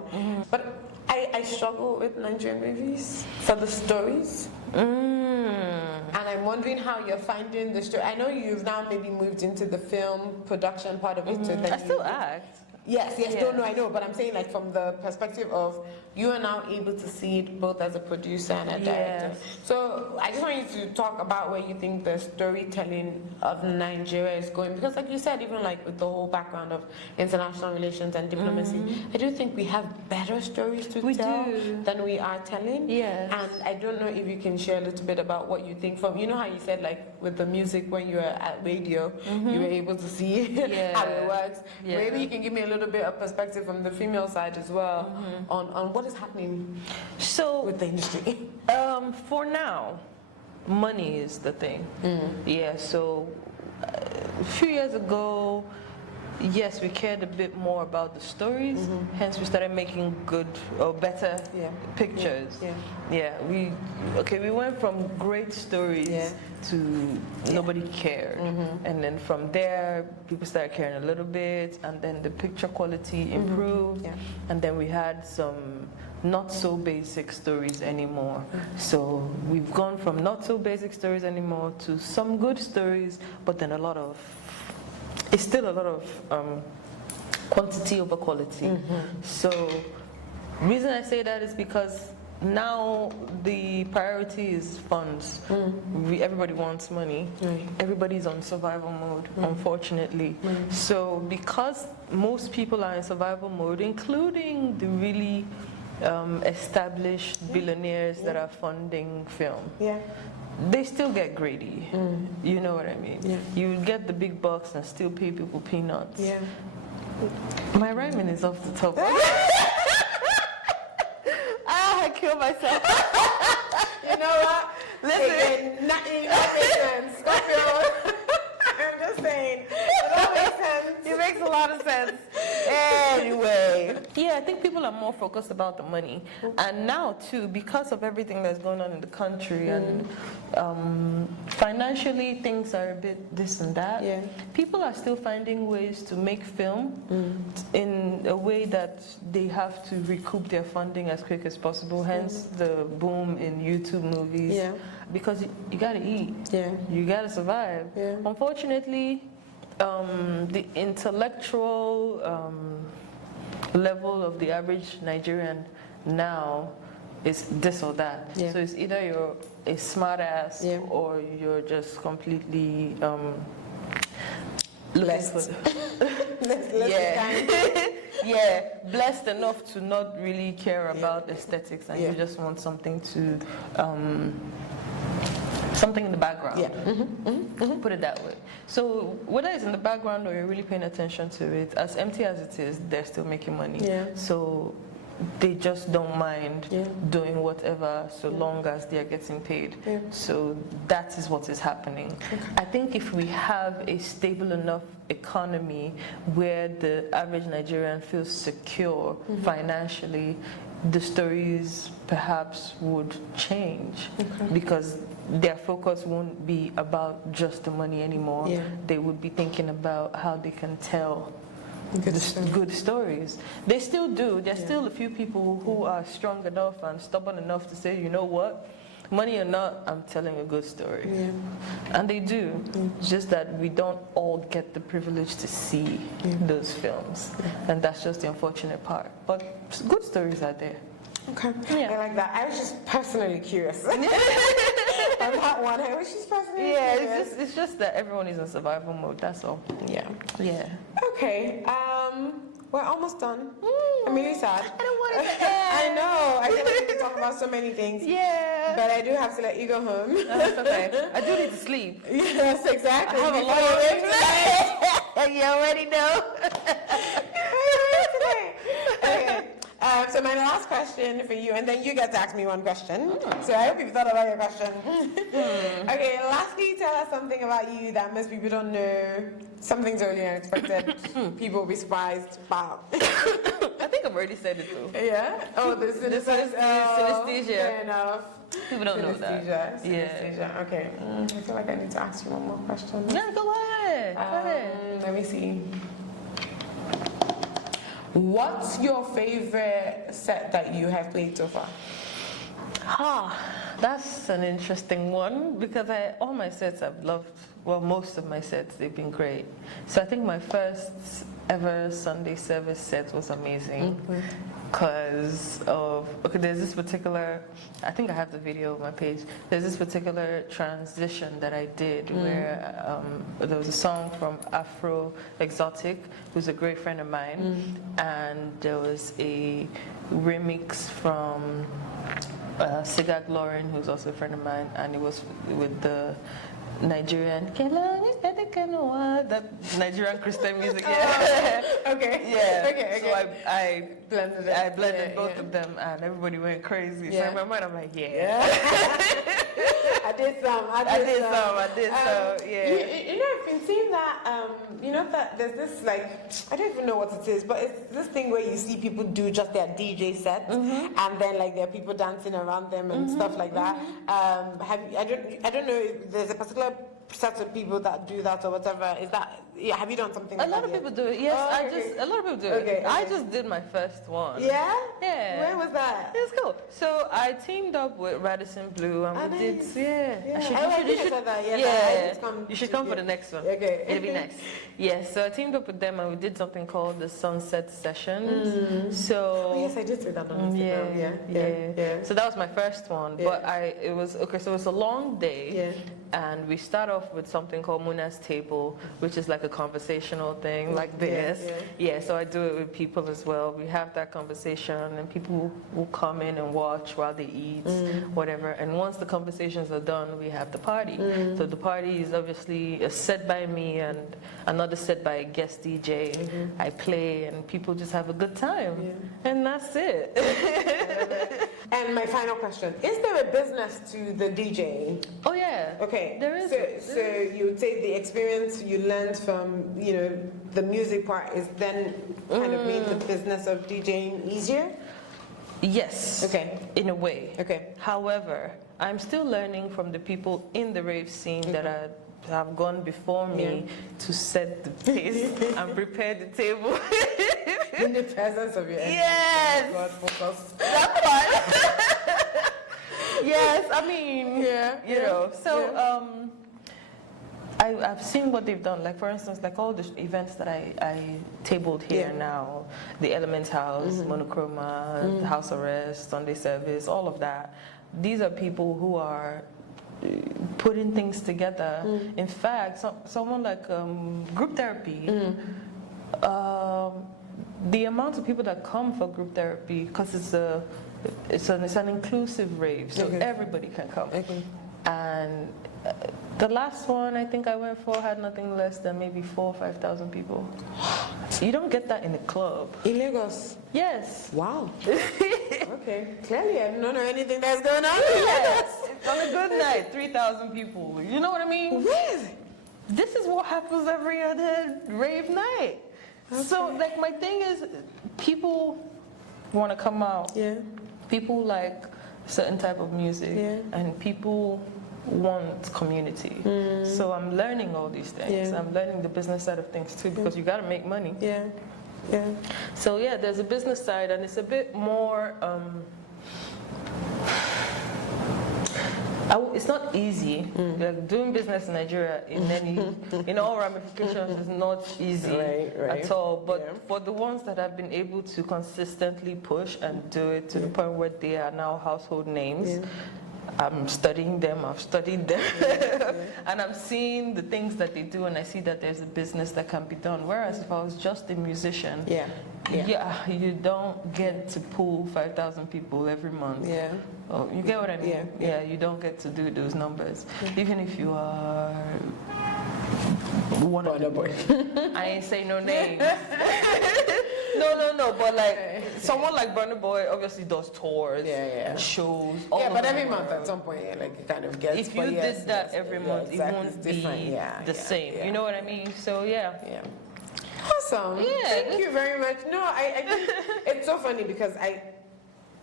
But I struggle with Nigerian movies for the stories. And I'm wondering how you're finding the story. I know you've now maybe moved into the film production part of it. So I still act. Yes, no, I know, but I'm saying like from the perspective of you are now able to see it both as a producer and a director. So I just want you to talk about where you think the storytelling of Nigeria is going, because like you said, even like with the whole background of international relations and diplomacy, I do think we have better stories to tell than we are telling. Yes. And I don't know if you can share a little bit about what you think from, how you said like with the music when you were at radio, you were able to see how it works. Maybe you can give me a little bit of perspective from the female side as well on what is happening with the industry. For now, money is the thing. Yeah, so a few years ago, yes, we cared a bit more about the stories, hence we started making good or better pictures. We went from great stories to nobody cared. And then from there, people started caring a little bit, and then the picture quality improved. And then we had some not so basic stories anymore. So we've gone from not so basic stories anymore to some good stories, but then it's still a lot of quantity over quality. So reason I say that is because now the priority is funds. Everybody wants money. Everybody's on survival mode, unfortunately. So because most people are in survival mode, including the really established billionaires that are funding film, they still get greedy. You know what I mean? You get the big bucks and still pay people peanuts. My rhyming is off the top. I kill myself. You know what? Listen, nothing makes sense. Scorpio. I'm just saying. It all makes sense. You make makes a lot of sense. Anyway, yeah, I think people are more focused about the money, and now too, because of everything that's going on in the country and financially things are a bit this and that. Yeah. People are still finding ways to make film in a way that they have to recoup their funding as quick as possible. Hence the boom in YouTube movies. Yeah. Because you gotta eat. Yeah. You gotta survive. Yeah. Unfortunately, the intellectual level of the average Nigerian now is this or that. Yeah. So it's either you're a smart ass Yeah. or you're just completely Blessed. Yeah, blessed enough to not really care about aesthetics, and you just want something to something in the background. Yeah. Put it that way. So whether it's in the background or you're really paying attention to it, as empty as it is, they're still making money. Yeah. So they just don't mind doing whatever so long as they're getting paid. Yeah. So that is what is happening. I think if we have a stable enough economy where the average Nigerian feels secure financially, the stories perhaps would change because their focus won't be about just the money anymore. Yeah. They would be thinking about how they can tell Good good stories. They still do. There's still a few people who are strong enough and stubborn enough to say, you know what, money or not, I'm telling a good story. Yeah. And they do. It's just that we don't all get the privilege to see those films. And that's just the unfortunate part. But good stories are there. Okay. Yeah. I like that. I was just personally curious. On that one, I was just personally curious. It's just that everyone is in survival mode, that's all. Yeah. Yeah. Okay. We're almost done. I'm really sad. I don't want it to end. I know. I feel like we can talk about so many things. Yeah. But I do have to let you go home. That's okay. I do need to sleep. Yes, exactly. I have a Before lot you of leave tonight. You already know. Okay. So my last question for you, and then you get to ask me one question. So I hope you've thought about your question. Okay, lastly, tell us something about you that most people don't know. Something totally unexpected. People will be surprised about. I think I've already said it though. Yeah? Oh, the synesthesia. Fair enough. People don't know that. Synesthesia. Okay. I feel like I need to ask you one more question. Yeah, go ahead. Go ahead. Let me see. What's your favorite set that you have played so far? That's an interesting one because all my sets I've loved. Well, most of my sets, they've been great. So I think my first ever Sunday service set was amazing because there's this particular, I think I have the video on my page, there's this particular transition that I did where there was a song from Afro Exotic, who's a great friend of mine, and there was a remix from Sigag Lauren, who's also a friend of mine, and it was with the Nigerian, that Nigerian Christian music, Okay. Yeah. Okay. So I blended it. I blended both of them, and everybody went crazy. So in my mind, I'm like, I did some. Yeah. You know, I've been seeing that. You know that there's this I don't even know what it is, but it's this thing where you see people do just their DJ sets, and then there are people dancing around them and stuff like that. I don't know if there's a particular set of people that do that or whatever. Is that? Yeah. Have you done something? A lot of people do it. Yes, a lot of people do it. Okay. I just did my first one. Yeah. Yeah. Where was that? It was cool. So I teamed up with Radisson Blue, and we did. Nice. You should come for the next one. Okay. It'll be nice. Yes. So I teamed up with them, and we did something called the Sunset Sessions. So. Oh, yes, I did see that on Instagram. Yeah. So that was my first one, but it was okay. So it's a long day, and we start off with something called Muna's Table, which is like a conversational thing like this. So I do it with people as well. We have that conversation, and people will come in and watch while they eat, whatever. And once the conversations are done, we have the party. So the party is obviously a set by me and another set by a guest DJ. I play, and people just have a good time, and that's it. And my final question: is there a business to the DJing? Oh yeah. Okay. There is. So you would say the experience you learned from the music part is then kind of made the business of DJing easier? Yes. Okay. In a way. Okay. However, I'm still learning from the people in the rave scene that have gone before me to set the pace and prepare the table. In the presence of your enemy. Yes. God, focus. That's fun. Yes, I mean, you know. So I've seen what they've done. Like for instance, like all the events that I tabled here now, the Elements House, Monochroma, the House Arrest, Sunday Service, all of that. These are people who are putting things together. In fact, someone like group therapy, the amount of people that come for group therapy, because it's an inclusive rave, so everybody can come. And the last one I think I went for had nothing less than maybe 4,000 or 5,000 people. You don't get that in a club. In Lagos? Yes. Wow. Okay. Clearly, I don't know anything that's going on. Yes. On a good night, 3,000 people. You know what I mean? Yes. This is what happens every other rave night. Okay. So, like, my thing is, people want to come out. Yeah. People like certain type of music, and people want community. So I'm learning all these things. I'm learning the business side of things too, because you got to make money. Yeah. Yeah. So yeah, there's a business side, and it's a bit more. It's not easy. Like doing business in Nigeria in all ramifications is not easy at all. But for the ones that have been able to consistently push and do it to the point where they are now household names, I'm studying them, I've studied them, and I'm seeing the things that they do, and I see that there's a business that can be done. Whereas if I was just a musician, you don't get to pull 5,000 people every month. Yeah. Oh, you get what I mean? Yeah, you don't get to do those numbers. Even if you are one of the boys. I ain't say no names. No, but like someone like Burna Boy obviously does tours, and shows. But every month at some point, like it kind of gets. If you did that every month, it won't be the same. You know what I mean? So yeah. Awesome. Thank you very much. No, I it's so funny because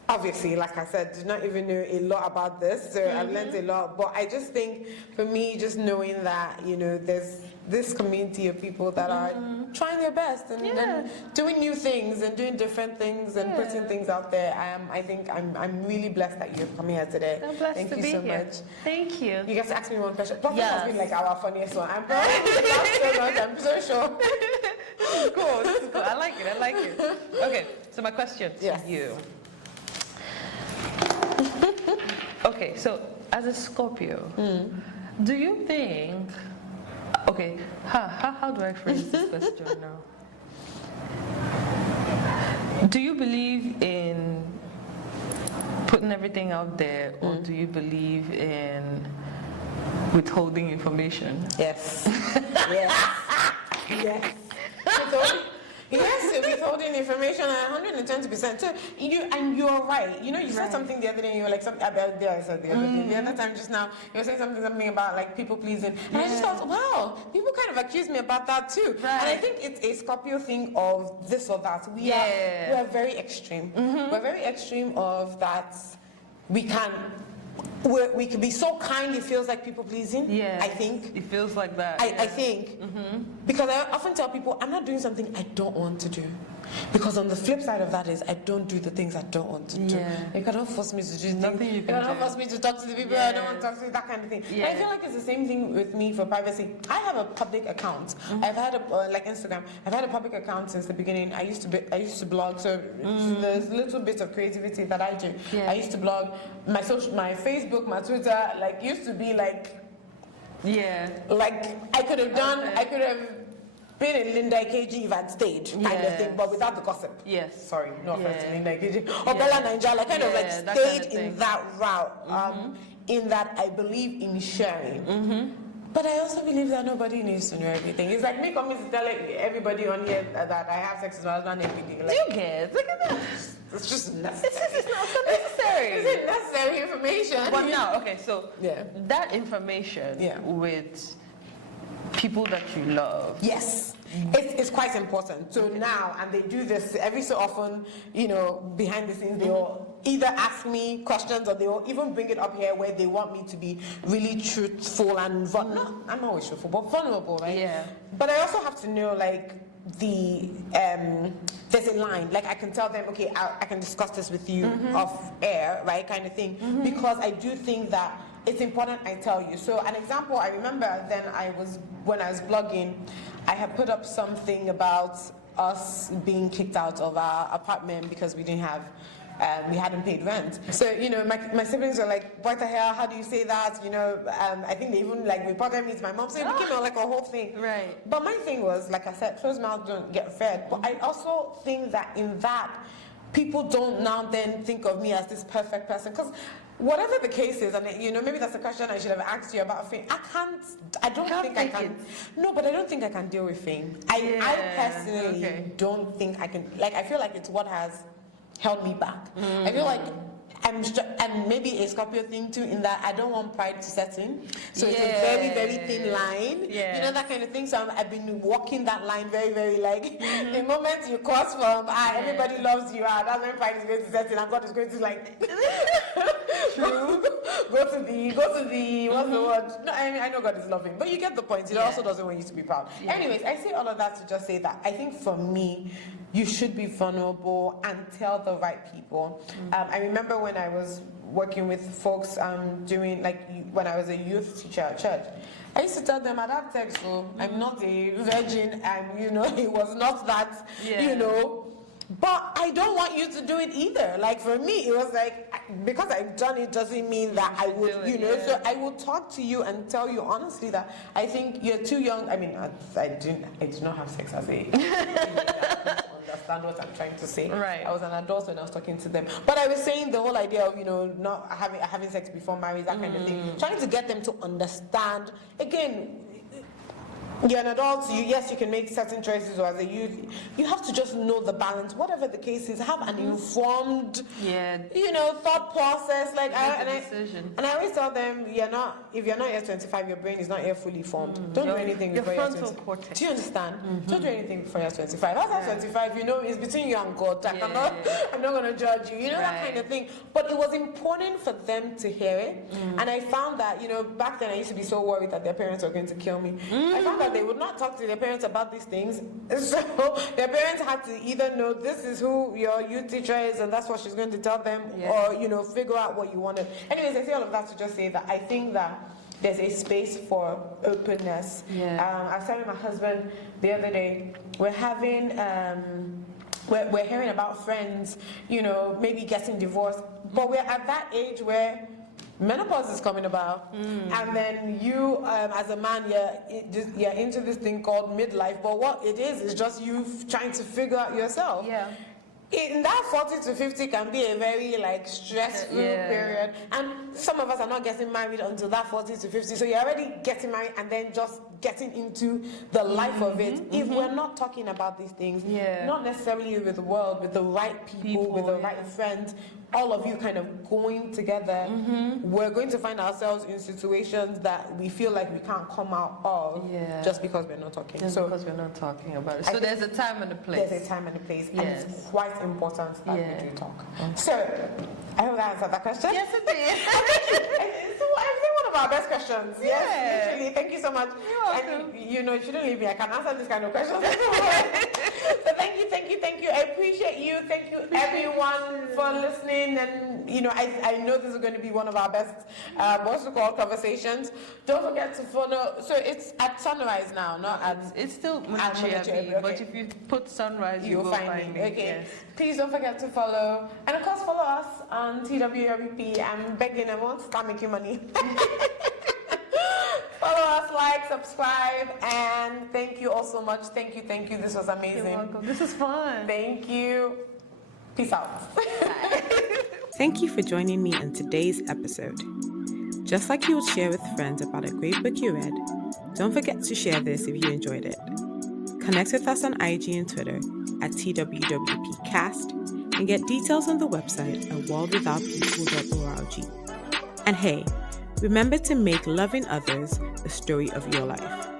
obviously, like I said, did not even know a lot about this, so I've learned a lot. But I just think, for me, just knowing that, there's this community of people that are trying their best and doing new things and doing different things and putting things out there. I think I'm really blessed that you're coming here today. I'm blessed Thank to you be so here. much. Thank you. You guys asked me one question. Plus, that has been like our funniest one. I'm proud of you so much. I'm so sure. This is cool. I like it. Okay, so my question to you. Okay, so as a Scorpio, do you think, how do I phrase this question now? Do you believe in putting everything out there, or do you believe in withholding information? Yes. Yes. Yes, withholding information 120%. So you're right. You said something the other day. You were like something about I said the other day. The other time just now, you were saying something about like people pleasing, and I just thought, wow, people kind of accuse me about that too. Right. And I think it's a Scorpio thing of this or that. We are very extreme. We're very extreme of that. We can be so kind, it feels like people pleasing. Yeah. I think. It feels like that. I think. Because I often tell people, I'm not doing something I don't want to do. Because on the flip side of that is, I don't do the things I don't want to do. You cannot force me to do nothing. You cannot force me to talk to the people I don't want to talk to, that kind of thing. But I feel like it's the same thing with me for privacy. I have a public account. I've had like Instagram. I've had a public account since the beginning. I used to blog, so there's a little bit of creativity that I do. I used to blog. My Facebook, my Twitter, like used to be like, like I could have been in Linda KG if I'd stayed, kind of thing, but without the gossip. Yes. Sorry, no offense to Linda KG. Or Bella Ninja, like kind of like stayed in that route. In that I believe in sharing. But I also believe that nobody needs to know everything. It's like me coming to tell everybody on here that I have sex with my husband every day. Like, you get? Look at that. it's just necessary. It's not so necessary. It's necessary information. But now, okay, so Yeah. that information Yeah. with people that you love. Yes, it's quite important. So now, and they do this every so often, behind the scenes, they will either ask me questions or they will even bring it up here where they want me to be really truthful and vulnerable. No, I'm always truthful, but vulnerable, right? Yeah. But I also have to know, like, there's a line, like I can tell them, okay, I can discuss this with you off air, right, kind of thing, because I do think that it's important I tell you. So an example, I remember when I was blogging, I had put up something about us being kicked out of our apartment because we hadn't paid rent. So, my siblings were like, what the hell, how do you say that? I think they even reported me to my mom. So it became like a whole thing. Right. But my thing was, like I said, closed mouth don't get fed. But I also think that in that, people don't now then think of me as this perfect person. Because whatever the case is, and maybe that's a question I should have asked you about fame. I don't think I can. No, but I don't think I can deal with fame. I personally don't think I can. I feel like it's what has held me back. I feel like and maybe a Scorpio thing too, in that I don't want pride to set in. So it's a very, very thin line. Yeah. That kind of thing. So I've been walking that line very, very the moment you cross from everybody loves you, that's when pride is going to set in, and God is going to True. go to the what's the word? No, I know God is loving, but you get the point. He also doesn't want you to be proud. Yeah. Anyways, I say all of that to just say that I think for me, you should be vulnerable and tell the right people. I remember when I was working with folks doing when I was a youth teacher at church, I used to tell them at that text, I'm not a virgin, and it was not that, but I don't want you to do it either. For me, it was because I've done it doesn't mean that I would, so I will talk to you and tell you honestly that I think you're too young. I mean, I did not have sex as a understand what I'm trying to say. Right. I was an adult when I was talking to them. But I was saying the whole idea of, not having sex before marriage, that kind of thing. Trying to get them to understand. Again, you're an adult, yes, you can make certain choices, or as a youth, you have to just know the balance. Whatever the case is, have an informed, thought process. And I always tell them, if you're not yet 25, your brain is not yet fully formed. Don't do anything before you're 25. Do you understand? Don't do anything before you're 25. After 25, it's between you and God. I'm not going to judge you. That kind of thing. But it was important for them to hear it. And I found that, back then I used to be so worried that their parents were going to kill me. I found that they would not talk to their parents about these things. So their parents had to either know this is who your youth teacher is and that's what she's going to tell them, or figure out what you wanted. Anyways, I say all of that to just say that I think that there's a space for openness. I was telling my husband the other day, we're having we're hearing about friends, maybe getting divorced, but we're at that age where menopause is coming about, and then you, as a man, you're into this thing called midlife. But what it is just you trying to figure out yourself. Yeah. In that 40 to 50 can be a very stressful period, and some of us are not getting married until that 40 to 50. So you're already getting married and then just getting into the life of it. If we're not talking about these things, not necessarily with the world, with the right people with the right friends, all of you kind of going together, we're going to find ourselves in situations that we feel like we can't come out of just because we're not talking. Because we're not talking about it. So there's a time and a place. There's a time and a place, and it's quite important that we do talk. So I hope that answered that question. Yes, it did. It's one of our best questions. Yes, literally. Thank you so much. You're welcome. And you shouldn't leave me. I can answer this kind of questions. So thank you. I appreciate you. Thank you everyone for listening. And I know this is going to be one of our best conversations. Don't forget to follow. So it's at Sunrise now, not at. It's still Munachi Abii, okay. But if you put Sunrise, you will find me. Okay. Yes. Please don't forget to follow, and of course follow us on TWRBP. I'm begging everyone to start making money. Follow us, like, subscribe, and thank you all so much. Thank you. This was amazing. You're welcome. This is fun. Thank you. Peace out. Thank you for joining me in today's episode. Just like you would share with friends about a great book you read, Don't forget to share this if you enjoyed it. Connect with us on IG and Twitter at TWWPcast and get details on the website at worldwithoutpeople.org. And hey, remember to make loving others the story of your life.